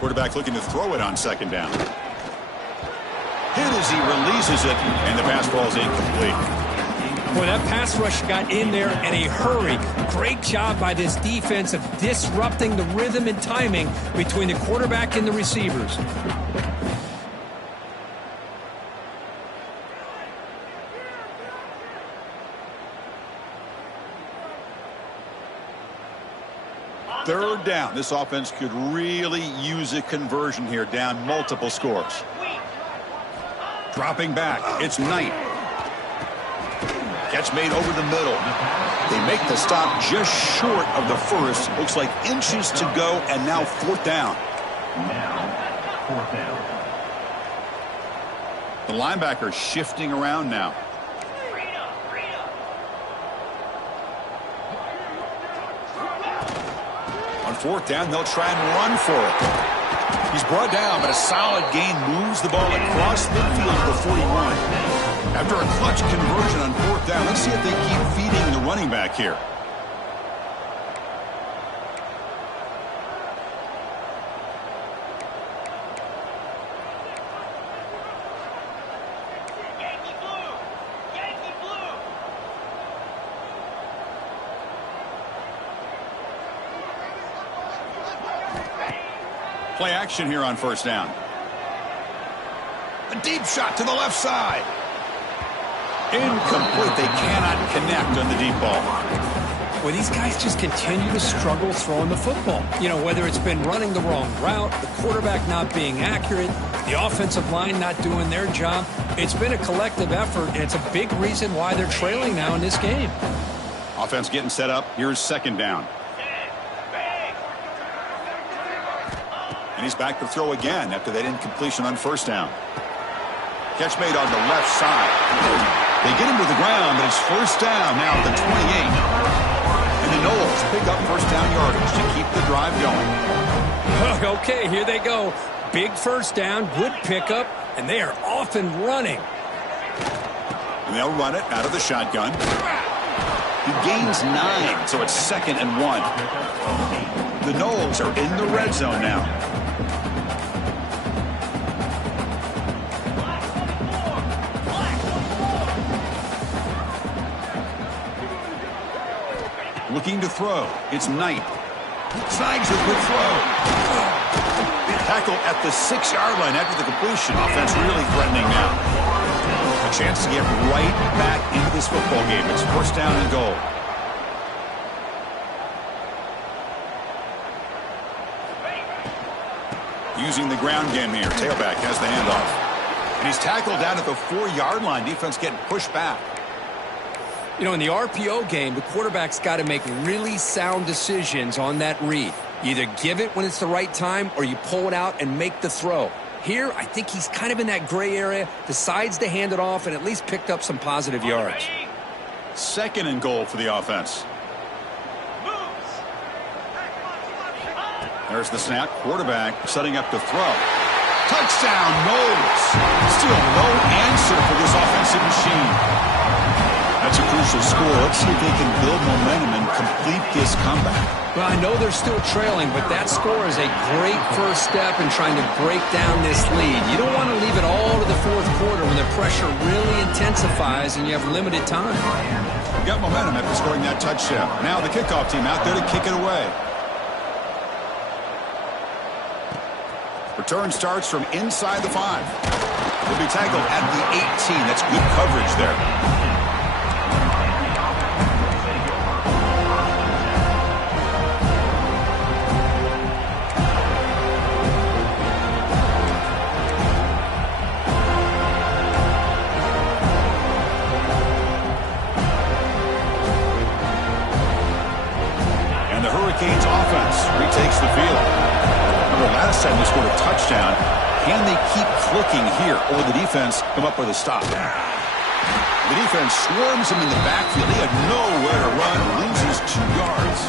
Quarterback looking to throw it on second down. Hit as he releases it, and the pass ball is incomplete. Boy, that pass rush got in there in a hurry. Great job by this defense of disrupting the rhythm and timing between the quarterback and the receivers. Third down. This offense could really use a conversion here, down multiple scores. Dropping back. It's Knight. Catch made over the middle. They make the stop just short of the first. Looks like inches to go, and now fourth down. Now, fourth down. The linebacker shifting around now. On fourth down, they'll try and run for it. He's brought down, but a solid gain moves the ball across midfield to the 41. After a clutch conversion on fourth down, let's see if they keep feeding the running back here. Play action here on first down. A deep shot to the left side. Incomplete. They cannot connect on the deep ball. Well, these guys just continue to struggle throwing the football. You know, whether it's been running the wrong route, the quarterback not being accurate, the offensive line not doing their job. It's been a collective effort, and it's a big reason why they're trailing now in this game. Offense getting set up. Here's second down. And he's back to throw again after that incompletion on first down. Catch made on the left side. They get him to the ground, but it's first down now at the 28. And the Noles pick up first down yardage to keep the drive going. Okay, here they go. Big first down, good pickup, and they are off and running. And they'll run it out of the shotgun. He gains 9, so it's 2nd and 1. The Noles are in the red zone now. Looking to throw. It's Knight. Snags a good throw. Tackle at the 6-yard line after the completion. Offense really threatening now. A chance to get right back into this football game. It's first down and goal. Using the ground game here. Tailback has the handoff. And he's tackled down at the 4-yard line. Defense getting pushed back. You know, in the RPO game, the quarterback's got to make really sound decisions on that read. You either give it when it's the right time or you pull it out and make the throw. Here, I think he's kind of in that gray area, decides to hand it off and at least picked up some positive yards. 2nd and goal for the offense. There's the snap. Quarterback setting up to throw. Touchdown, Noles. Still no answer for this offensive machine. That's a crucial score. Let's see if they can build momentum and complete this comeback. Well, I know they're still trailing, but that score is a great first step in trying to break down this lead. You don't want to leave it all to the fourth quarter when the pressure really intensifies and you have limited time. Got momentum after scoring that touchdown. Now the kickoff team out there to kick it away. Return starts from inside the 5. He'll be tackled at the 18. That's good coverage there. And the Hurricanes offense retakes the field. Remember last time they scored a touchdown. Can they keep clicking here, or will the defense come up with a stop? The defense swarms him in the backfield. He had nowhere to run, loses 2 yards.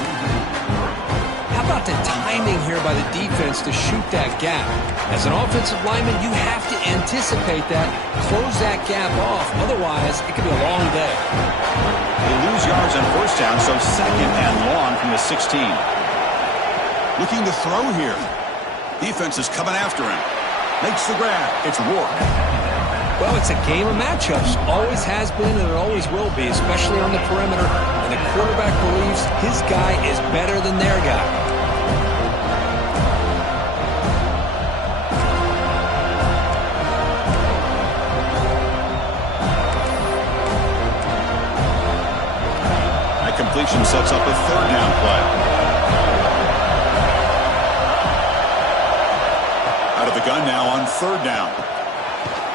How about the timing here by the defense to shoot that gap? As an offensive lineman, you have to anticipate that, close that gap off. Otherwise, it could be a long day. They lose yards on first down, so 2nd and long from the 16. Looking to throw here. Defense is coming after him. Makes the grab. It's Rourke. Well, it's a game of matchups. Always has been and it always will be, especially on the perimeter. And the quarterback believes his guy is better than their guy. That completion sets up a 3rd down play. third down.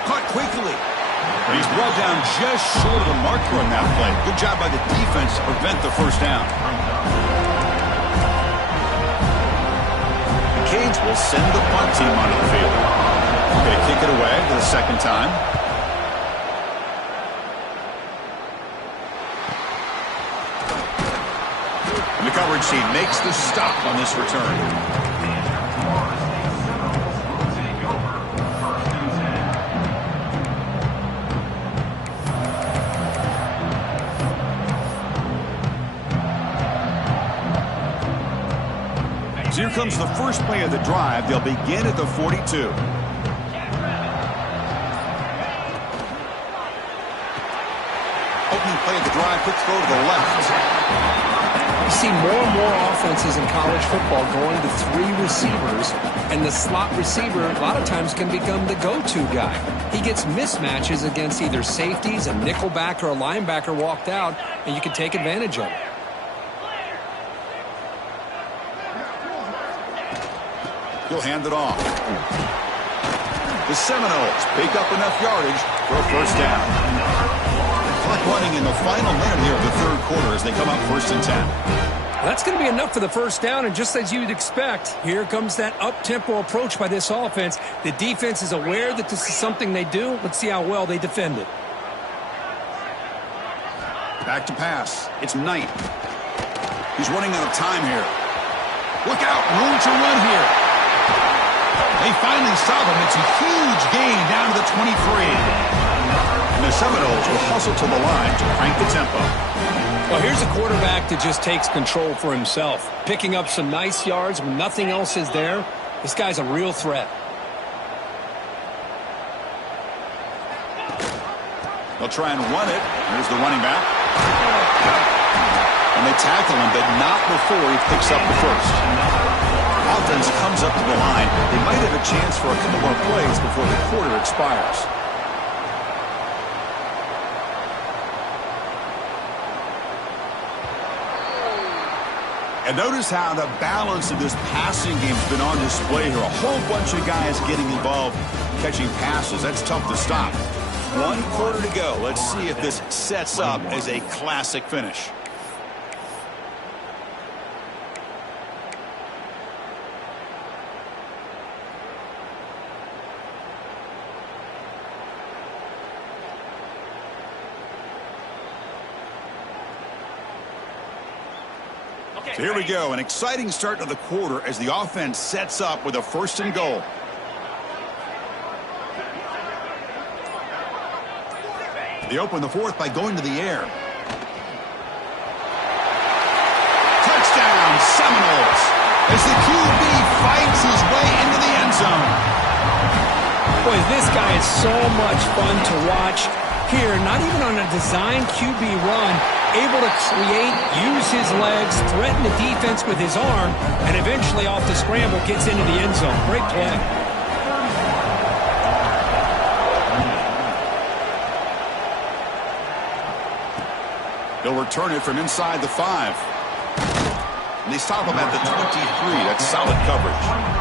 Caught quickly. He's brought down just short of the marker on that play. Good job by the defense to prevent the first down. The Canes will send the punt team onto the field. Going to kick it away for the second time. And the coverage team makes the stop on this return. So here comes the first play of the drive. They'll begin at the 42. Opening play of the drive, quick throw to the left. You see more and more offenses in college football going to 3 receivers, and the slot receiver a lot of times can become the go-to guy. He gets mismatches against either safeties, a nickelback, or a linebacker walked out, and you can take advantage of it. He'll hand it off. The Seminoles pick up enough yardage for a first down. Clock running in the final minute here of the third quarter as they come up 1st and 10. That's going to be enough for the first down, and just as you'd expect, here comes that up-tempo approach by this offense. The defense is aware that this is something they do. Let's see how well they defend it. Back to pass. It's Knight. He's running out of time here. Look out, room to run here. They finally stop him. It's a huge gain down to the 23. And the Seminoles will hustle to the line to crank the tempo. Well, here's a quarterback that just takes control for himself. Picking up some nice yards when nothing else is there. This guy's a real threat. They'll try and run it. Here's the running back. And they tackle him, but not before he picks up the first. Offense comes up to the line. They might have a chance for a couple more plays before the quarter expires. And notice how the balance of this passing game has been on display here. A whole bunch of guys getting involved catching passes. That's tough to stop. 1 quarter to go. Let's see if this sets up as a classic finish. So here we go, an exciting start to the quarter as the offense sets up with a 1st and goal. They open the 4th by going to the air. Touchdown, Seminoles, as the QB fights his way into the end zone. Boy, this guy is so much fun to watch. Here, not even on a designed QB run, able to create, use his legs, threaten the defense with his arm, and eventually off the scramble gets into the end zone. Great play. They'll return it from inside the 5. And they stop him at the 23. That's solid coverage.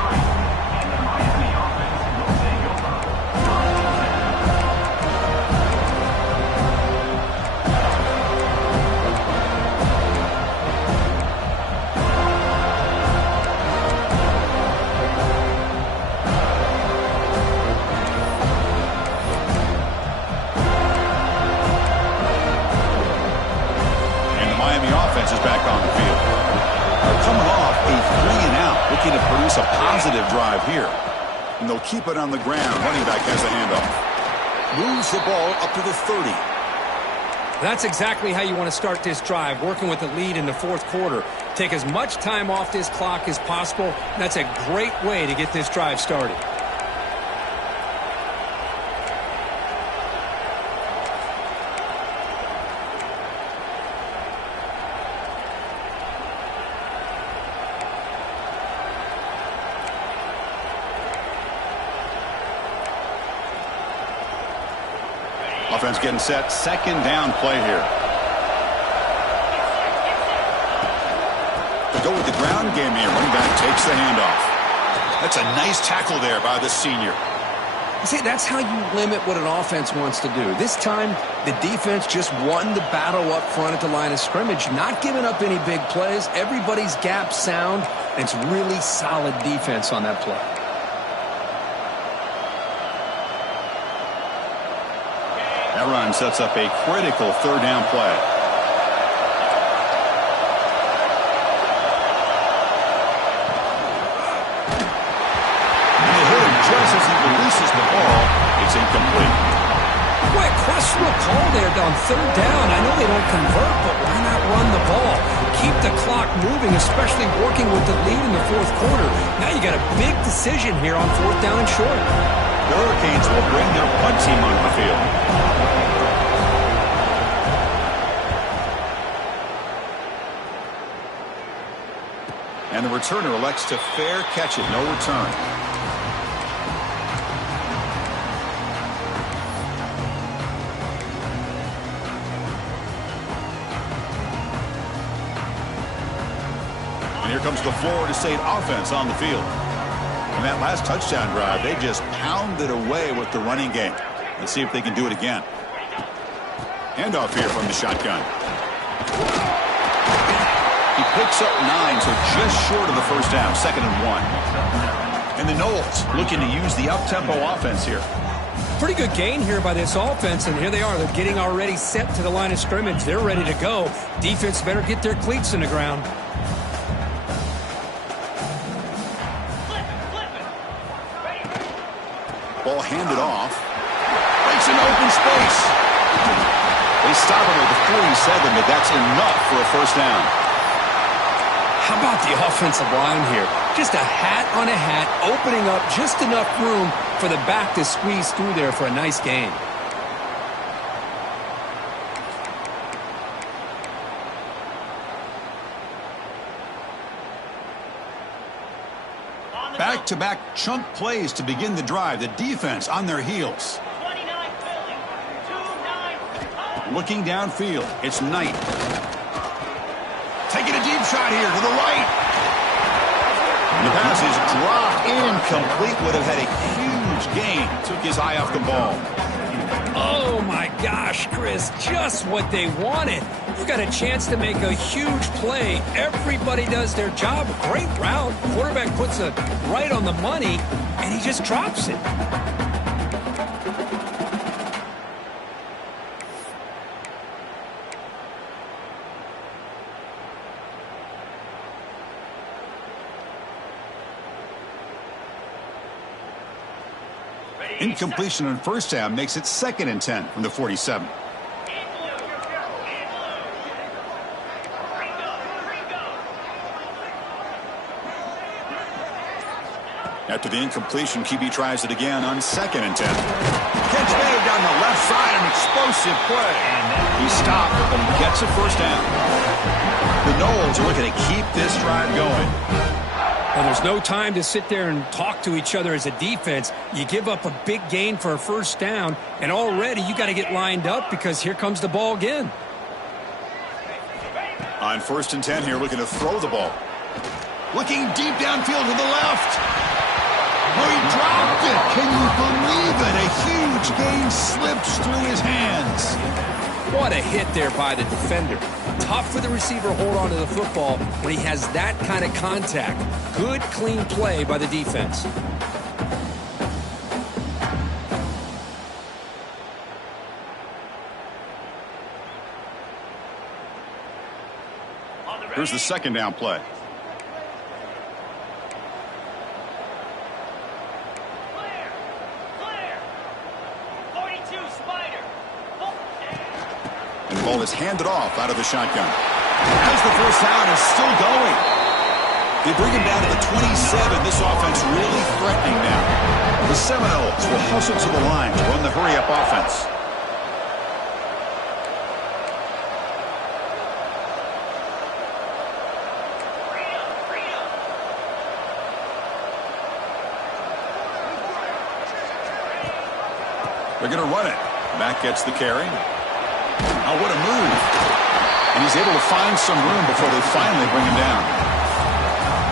Is back on the field. They're coming off a 3-and-out, looking to produce a positive drive here. And they'll keep it on the ground. Running back has the handoff. Moves the ball up to the 30. That's exactly how you want to start this drive, working with the lead in the 4th quarter. Take as much time off this clock as possible. That's a great way to get this drive started. Offense getting set. 2nd down play here. To go with the ground game here. Running back takes the handoff. That's a nice tackle there by the senior. See, that's how you limit what an offense wants to do. This time, the defense just won the battle up front at the line of scrimmage, not giving up any big plays. Everybody's gap sound, and it's really solid defense on that play. That run sets up a critical third down play. And they hit him just as he releases the ball. It's incomplete. Boy, questionable call there on third down. I know they don't convert, but why not run the ball? Keep the clock moving, especially working with the lead in the fourth quarter. Now you got a big decision here on fourth down and short. The Hurricanes will bring their punt team onto the field. And the returner elects to fair catch it, no return. And here comes the Florida State offense on the field. In that last touchdown drive, they just pounded away with the running game. Let's see if they can do it again. Handoff here from the shotgun. He picks up 9, so just short of the first down, 2nd and 1. And the Noles looking to use the up-tempo offense here. Pretty good gain here by this offense, and here they are. They're getting already set to the line of scrimmage. They're ready to go. Defense better get their cleats in the ground. Ball handed off. Breaks an open space. They stop him at the 47, but that's enough for a first down. How about the offensive line here? Just a hat on a hat, opening up just enough room for the back to squeeze through there for a nice gain. Back-to-back chunk plays to begin the drive. The defense on their heels. Looking downfield. It's Knight. Taking a deep shot here to the right. The pass is dropped incomplete. Would have had a huge gain. Took his eye off the ball. Oh, my gosh, Chris. Just what they wanted. You got a chance to make a huge play. Everybody does their job. Great route. Quarterback puts it right on the money, and he just drops it. Incompletion on first down makes it 2nd and 10 from the 47. After the incompletion, QB tries it again on 2nd and 10. Catch made down the left side, an explosive play. He stopped, but he gets a first down. The Noles are looking to keep this drive going. Well, there's no time to sit there and talk to each other as a defense. You give up a big gain for a first down, and already you got to get lined up because here comes the ball again. On 1st and 10 here, looking to throw the ball. Looking deep downfield to the left. Oh, he dropped it. Can you believe it? A huge gain slips through his hands. What a hit there by the defender. Tough for the receiver to hold on to the football when he has that kind of contact. Good, clean play by the defense. Here's the 2nd down play. And the ball is handed off out of the shotgun. As the first down is still going. They bring him down to the 27. This offense really threatening now. The Seminoles will hustle to the line to run the hurry-up offense. They're going to run it. Back gets the carry. Oh, what a move. And he's able to find some room before they finally bring him down.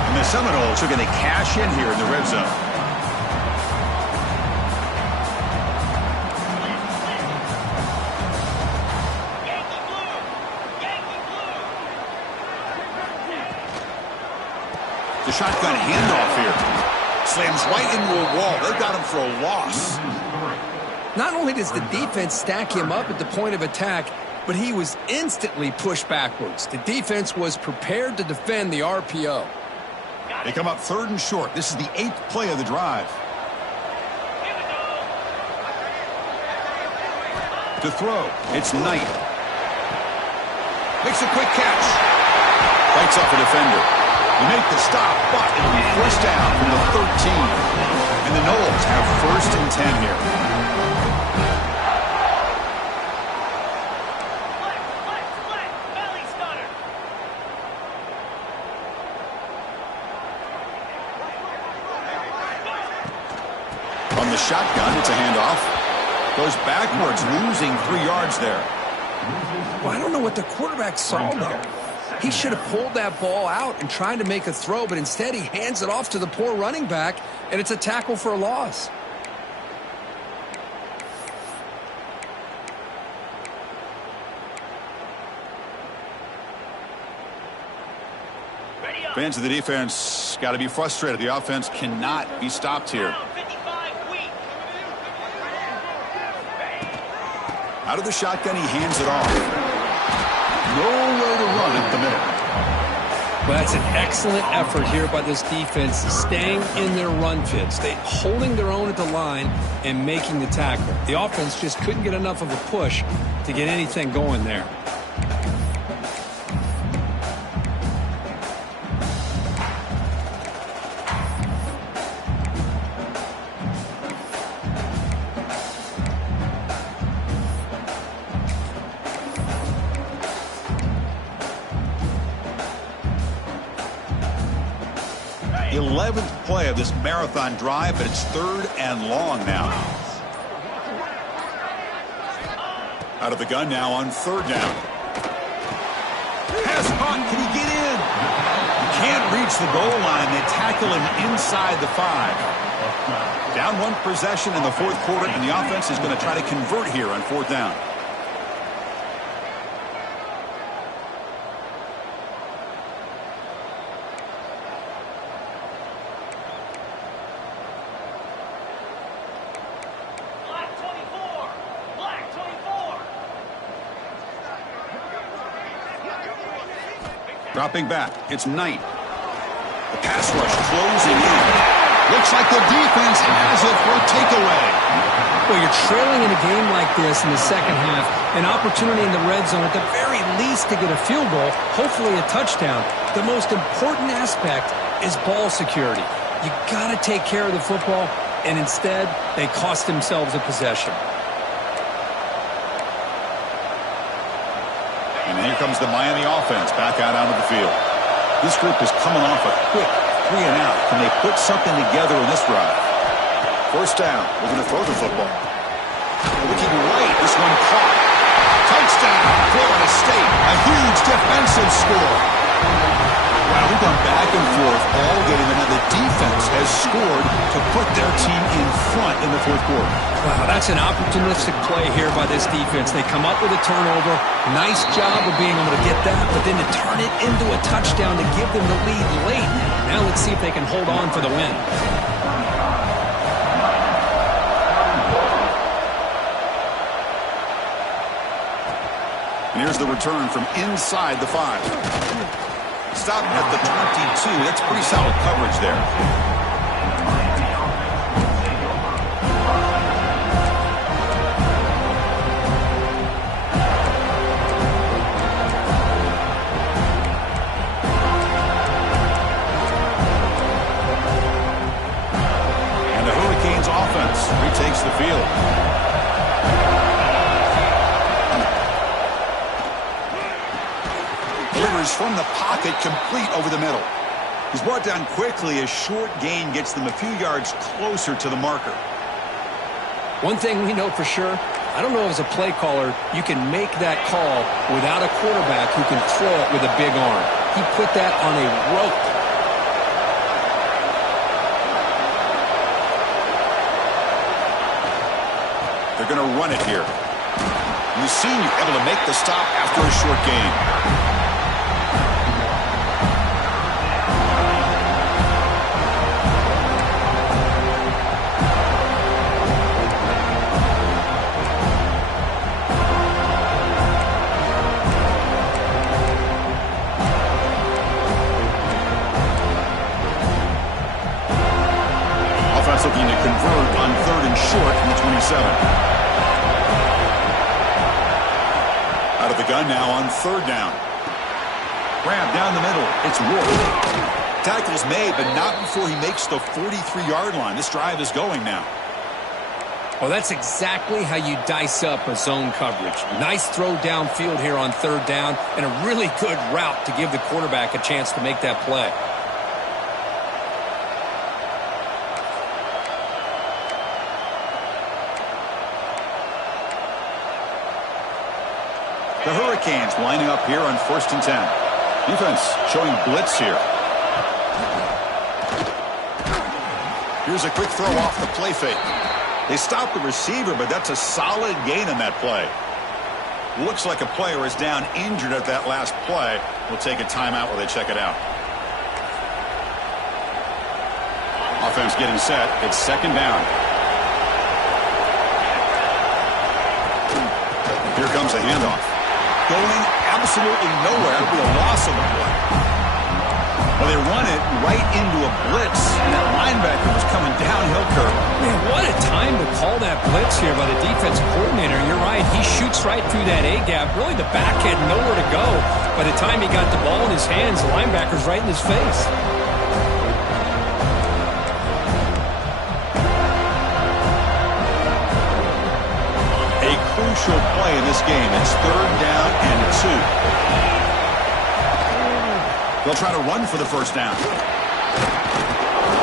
And the Seminoles are going to cash in here in the red zone. shotgun handoff here. Slams right into a wall. They've got him for a loss. Not only does the defense stack him up at the point of attack, but he was instantly pushed backwards. The defense was prepared to defend the RPO. They come up 3rd and short. This is the 8th play of the drive. To throw, it's Knight. Makes a quick catch. Fights off a defender. You make the stop, but it'll be first down from the 13. And the Noles have 1st and 10 here. From the shotgun, it's a handoff. Goes backwards, losing 3 yards there. Well, I don't know what the quarterback saw there. He should have pulled that ball out and tried to make a throw, but instead he hands it off to the poor running back, and it's a tackle for a loss. Fans of the defense got to be frustrated. The offense cannot be stopped here. Out of the shotgun, he hands it off. Nowhere to run at the middle. Well, that's an excellent effort here by this defense, staying in their run fits. They holding their own at the line and making the tackle. The offense just couldn't get enough of a push to get anything going there. The 11th play of this marathon drive, but it's 3rd and long now. Out of the gun now on 3rd down. Pass caught. Can he get in? Can't reach the goal line. They tackle him inside the 5. Down 1 possession in the 4th quarter, and the offense is going to try to convert here on 4th down. Dropping back, it's Knight. The pass rush closing in. Looks like the defense has it for a takeaway. Well, you're trailing in a game like this in the second half, an opportunity in the red zone at the very least to get a field goal, hopefully a touchdown. The most important aspect is ball security. You got to take care of the football, and instead, they cost themselves a possession. And here comes the Miami offense back out onto the field. This group is coming off a quick 3 and out. Can they put something together in this drive? 1st down. We're going to throw the football. Looking right. This one caught. Touchdown, Florida State. A huge defensive score. Wow, we've gone back and forth all game, and now the defense has scored to put their team in front in the 4th quarter. Wow, that's an opportunistic play here by this defense. They come up with a turnover. Nice job of being able to get that, but then to turn it into a touchdown to give them the lead late. Now let's see if they can hold on for the win. And here's the return from inside the 5. Stop at the 22. That's pretty solid coverage there. And the Hurricanes offense retakes the field. From the pocket, complete over the middle. He's brought down quickly. A short gain gets them a few yards closer to the marker. One thing we know for sure, I don't know as a play caller, you can make that call without a quarterback who can throw it with a big arm. He put that on a rope. They're going to run it here. And the senior able to make the stop after a short gain. 7. Out of the gun now on 3rd down. Grab down the middle. It's Wolf. Tackle's made, but not before he makes the 43-yard line. This drive is going now. Well, that's exactly how you dice up a zone coverage. Nice throw downfield here on 3rd down, and a really good route to give the quarterback a chance to make that play. The Hurricanes lining up here on 1st and 10. Defense showing blitz here. Here's a quick throw off the play fake. They stopped the receiver, but that's a solid gain on that play. Looks like a player is down injured at that last play. We'll take a timeout while they check it out. Offense getting set. It's 2nd down. Here comes a handoff. Going absolutely nowhere. It'll be a loss on the play. Well, they run it right into a blitz, and that linebacker was coming downhill curve. Man, what a time to call that blitz here by the defensive coordinator. You're right. He shoots right through that A-gap. Really, the back had nowhere to go. By the time he got the ball in his hands, the linebacker's right in his face. A crucial play in this game. It's 3rd down and 2. They'll try to run for the 1st down.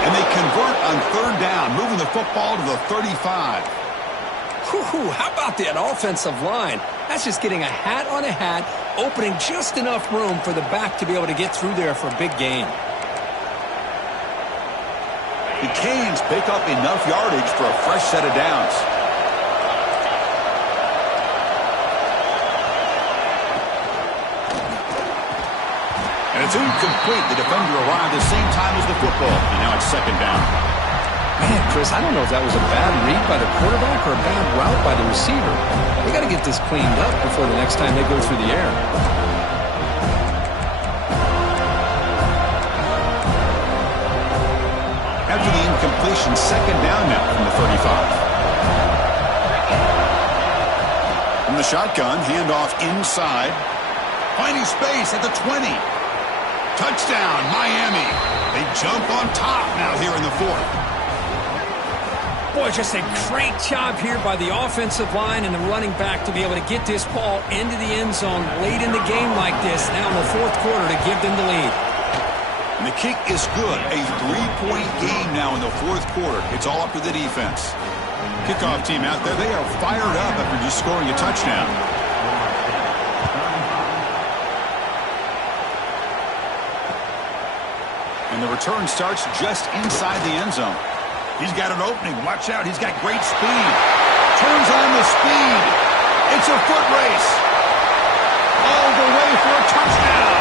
And they convert on 3rd down, moving the football to the 35. Whew, how about that offensive line? That's just getting a hat on a hat, opening just enough room for the back to be able to get through there for a big gain. The Canes pick up enough yardage for a fresh set of downs. And it's incomplete. The defender arrived at the same time as the football. And now it's 2nd down. Man, Chris, I don't know if that was a bad read by the quarterback or a bad route by the receiver. They got to get this cleaned up before the next time they go through the air. After the incompletion, 2nd down now from the 35. From the shotgun, handoff inside. Finding space at the 20. Touchdown, Miami. They jump on top now here in the 4th. Boy, just a great job here by the offensive line and the running back to be able to get this ball into the end zone late in the game like this, now in the 4th quarter to give them the lead. And the kick is good. A 3-point game now in the 4th quarter. It's all up to the defense. Kickoff team out there, they are fired up after just scoring a touchdown. And the return starts just inside the end zone. He's got an opening. Watch out. He's got great speed. Turns on the speed. It's a foot race. All the way for a touchdown.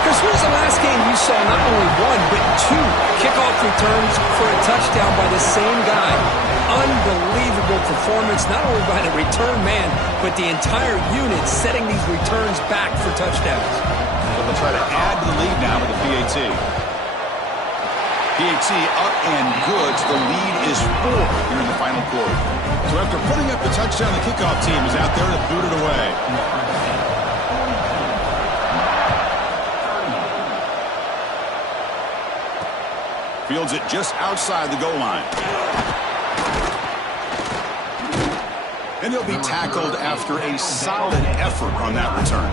Chris, when's the last game you saw not only 1, but 2 kickoff returns for a touchdown by the same guy? Unbelievable performance, not only by the return man, but the entire unit setting these returns back for touchdowns. They'll try to add to the lead now with the PAT. PAT up and good. So the lead is 4 here in the final quarter. So after putting up the touchdown, the kickoff team is out there to boot it away. Fields it just outside the goal line. And he'll be tackled after a solid effort on that return.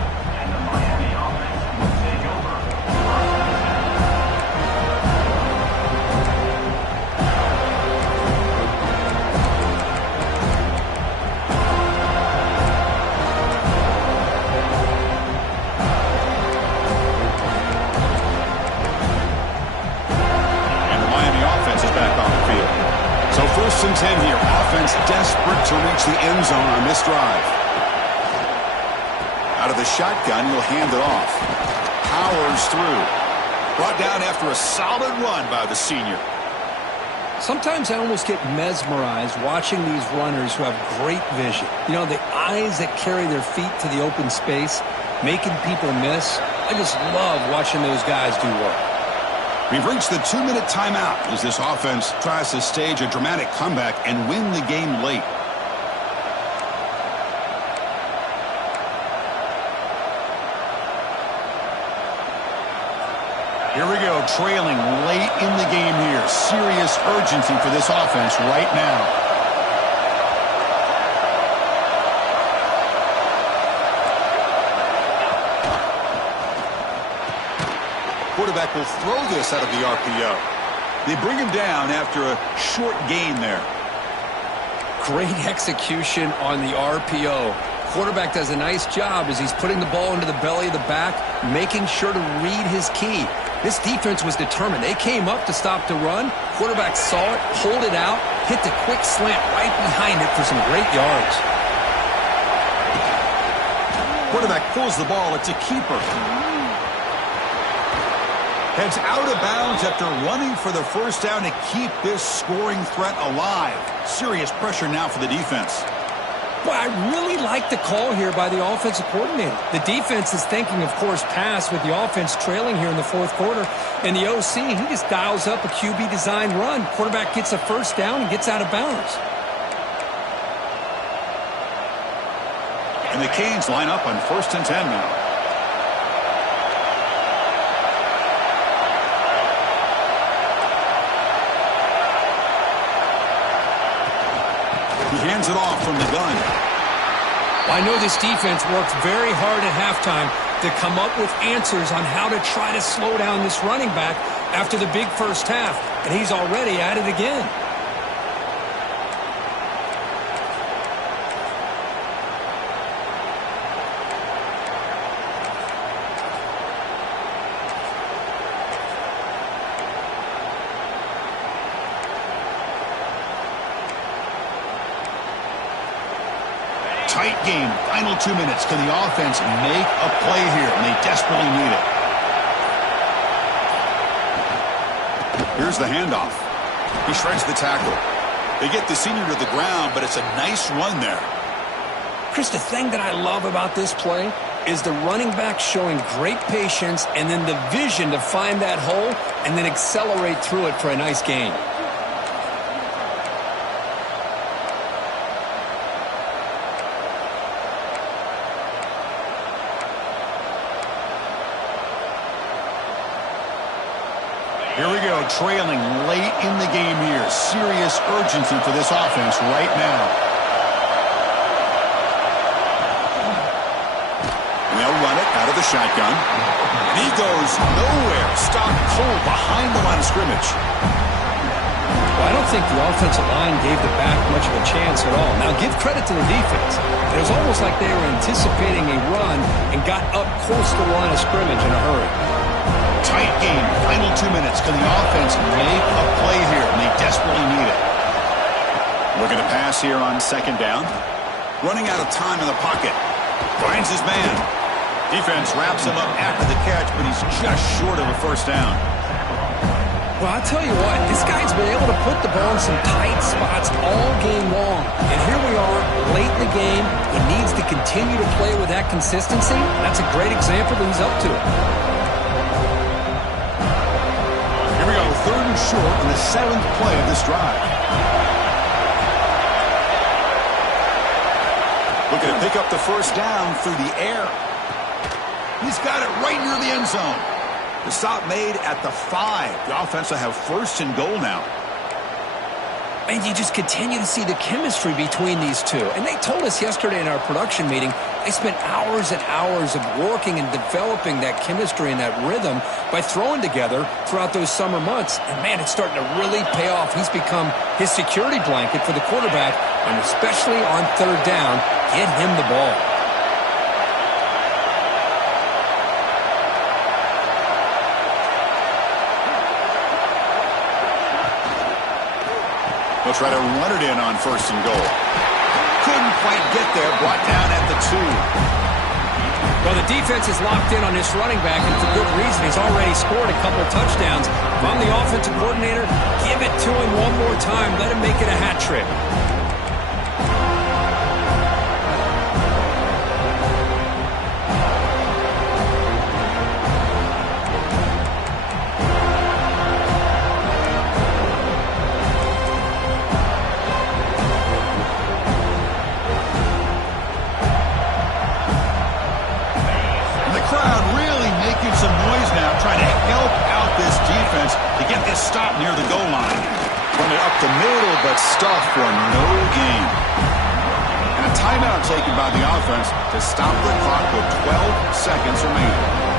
So 1st and 10 here. Offense desperate to reach the end zone on this drive. Out of the shotgun, he'll hand it off. Powers through. Brought down after a solid run by the senior. Sometimes I almost get mesmerized watching these runners who have great vision. You know, the eyes that carry their feet to the open space, making people miss. I just love watching those guys do work. We've reached the 2-minute timeout as this offense tries to stage a dramatic comeback and win the game late. Here we go, trailing late in the game here. Serious urgency for this offense right now. Quarterback will throw this out of the RPO. They bring him down after a short gain there. Great execution on the RPO. Quarterback does a nice job as he's putting the ball into the belly of the back, making sure to read his key. This defense was determined. They came up to stop the run. Quarterback saw it, pulled it out, hit the quick slant right behind it for some great yards. Quarterback pulls the ball. It's a keeper. Heads out of bounds after running for the first down to keep this scoring threat alive. Serious pressure now for the defense. Well, I really like the call here by the offensive coordinator. The defense is thinking, of course, pass with the offense trailing here in the fourth quarter. And the OC, he just dials up a QB design run. Quarterback gets a first down and gets out of bounds. And the Canes line up on 1st and 10 now. He hands it off from the gun. I know this defense worked very hard at halftime to come up with answers on how to try to slow down this running back after the big first half, and he's already at it again. Tight game. Final 2 minutes. Can the offense make a play here? And they desperately need it. Here's the handoff. He shreds the tackle. They get the senior to the ground, but it's a nice run there. Chris, the thing that I love about this play is the running back showing great patience and then the vision to find that hole and then accelerate through it for a nice gain. Here we go, trailing late in the game here. Serious urgency for this offense right now. And they'll run it out of the shotgun. And he goes nowhere. Stopped cold behind the line of scrimmage. Well, I don't think the offensive line gave the back much of a chance at all. Now, give credit to the defense. It was almost like they were anticipating a run and got up close to the line of scrimmage in a hurry. Tight game. Final 2 minutes. Can the offense make a play here? And they desperately need it. Looking to pass here on 2nd down. Running out of time in the pocket. Finds his man. Defense wraps him up after the catch, but he's just short of a first down. Well, I'll tell you what, this guy's been able to put the ball in some tight spots all game long. And here we are, late in the game. He needs to continue to play with that consistency. That's a great example that he's up to it. Here we go, 3rd and short in the 7th play of this drive. Looking to pick up the first down through the air. He's got it right near the end zone. The stop made at the 5. The offense will have 1st and goal now. And you just continue to see the chemistry between these two. And they told us yesterday in our production meeting, they spent hours and hours of working and developing that chemistry and that rhythm by throwing together throughout those summer months. And, man, it's starting to really pay off. He's become his security blanket for the quarterback, and especially on 3rd down, get him the ball. They'll try to run it in on 1st and goal. Couldn't quite get there. Brought down at the 2. Well, the defense is locked in on this running back, and for good reason. He's already scored a couple touchdowns. If I'm the offensive coordinator, give it to him one more time. Let him make it a hat trick. stuff for no gain. And a timeout taken by the offense to stop the clock with 12 seconds remaining.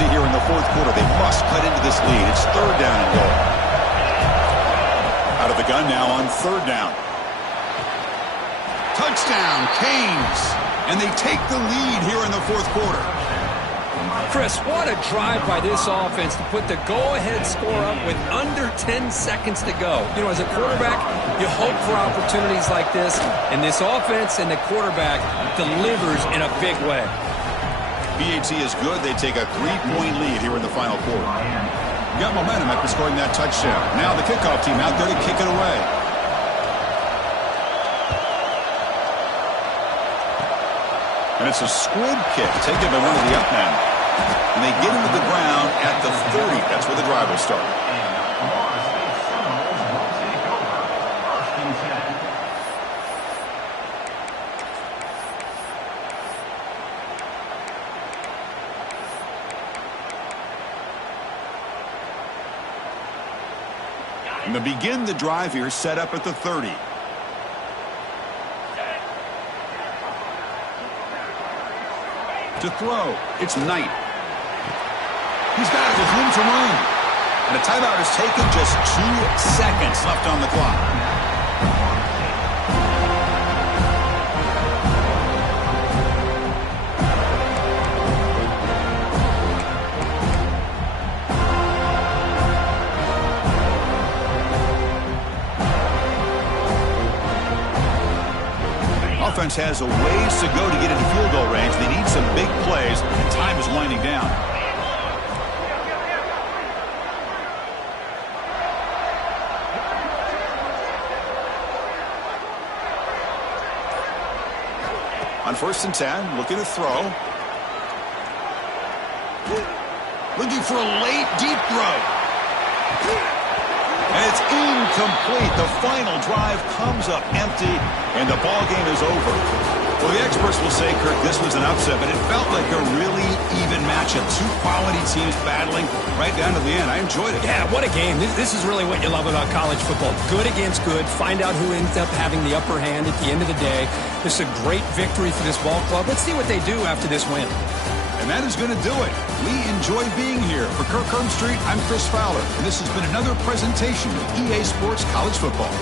Here in the fourth quarter, they must cut into this lead. It's third down and goal. Out of the gun now on third down. Touchdown, Canes. And they take the lead here in the fourth quarter. Chris, what a drive by this offense to put the go-ahead score up with under 10 seconds to go. You know, as a quarterback, you hope for opportunities like this, and this offense and the quarterback delivers in a big way. BAT is good. They take a 3-point lead here in the final quarter. Got momentum after scoring that touchdown. Now the kickoff team out there to kick it away. And it's a squib kick taken by one of the up men. And they get him to the ground at the 30. That's where the drive will start. And to begin the drive here, set up at the 30. To throw, it's Knight. He's got it with room to run. And a timeout is taken, just 2 seconds left on the clock. Offense has a ways to go to get into field goal range. They need some big plays, and time is winding down. On 1st and 10, looking to throw. Looking for a late, deep throw. And it's incomplete. The final drive comes up empty, and the ball game is over. Well, the experts will say, Kirk, this was an upset, but it felt like a really even matchup. Two quality teams battling right down to the end. I enjoyed it. Yeah, what a game. This is really what you love about college football. Good against good. Find out who ends up having the upper hand at the end of the day. This is a great victory for this ball club. Let's see what they do after this win. And that is going to do it. We enjoy being here. For Kirk Street, I'm Chris Fowler, and this has been another presentation of EA Sports College Football.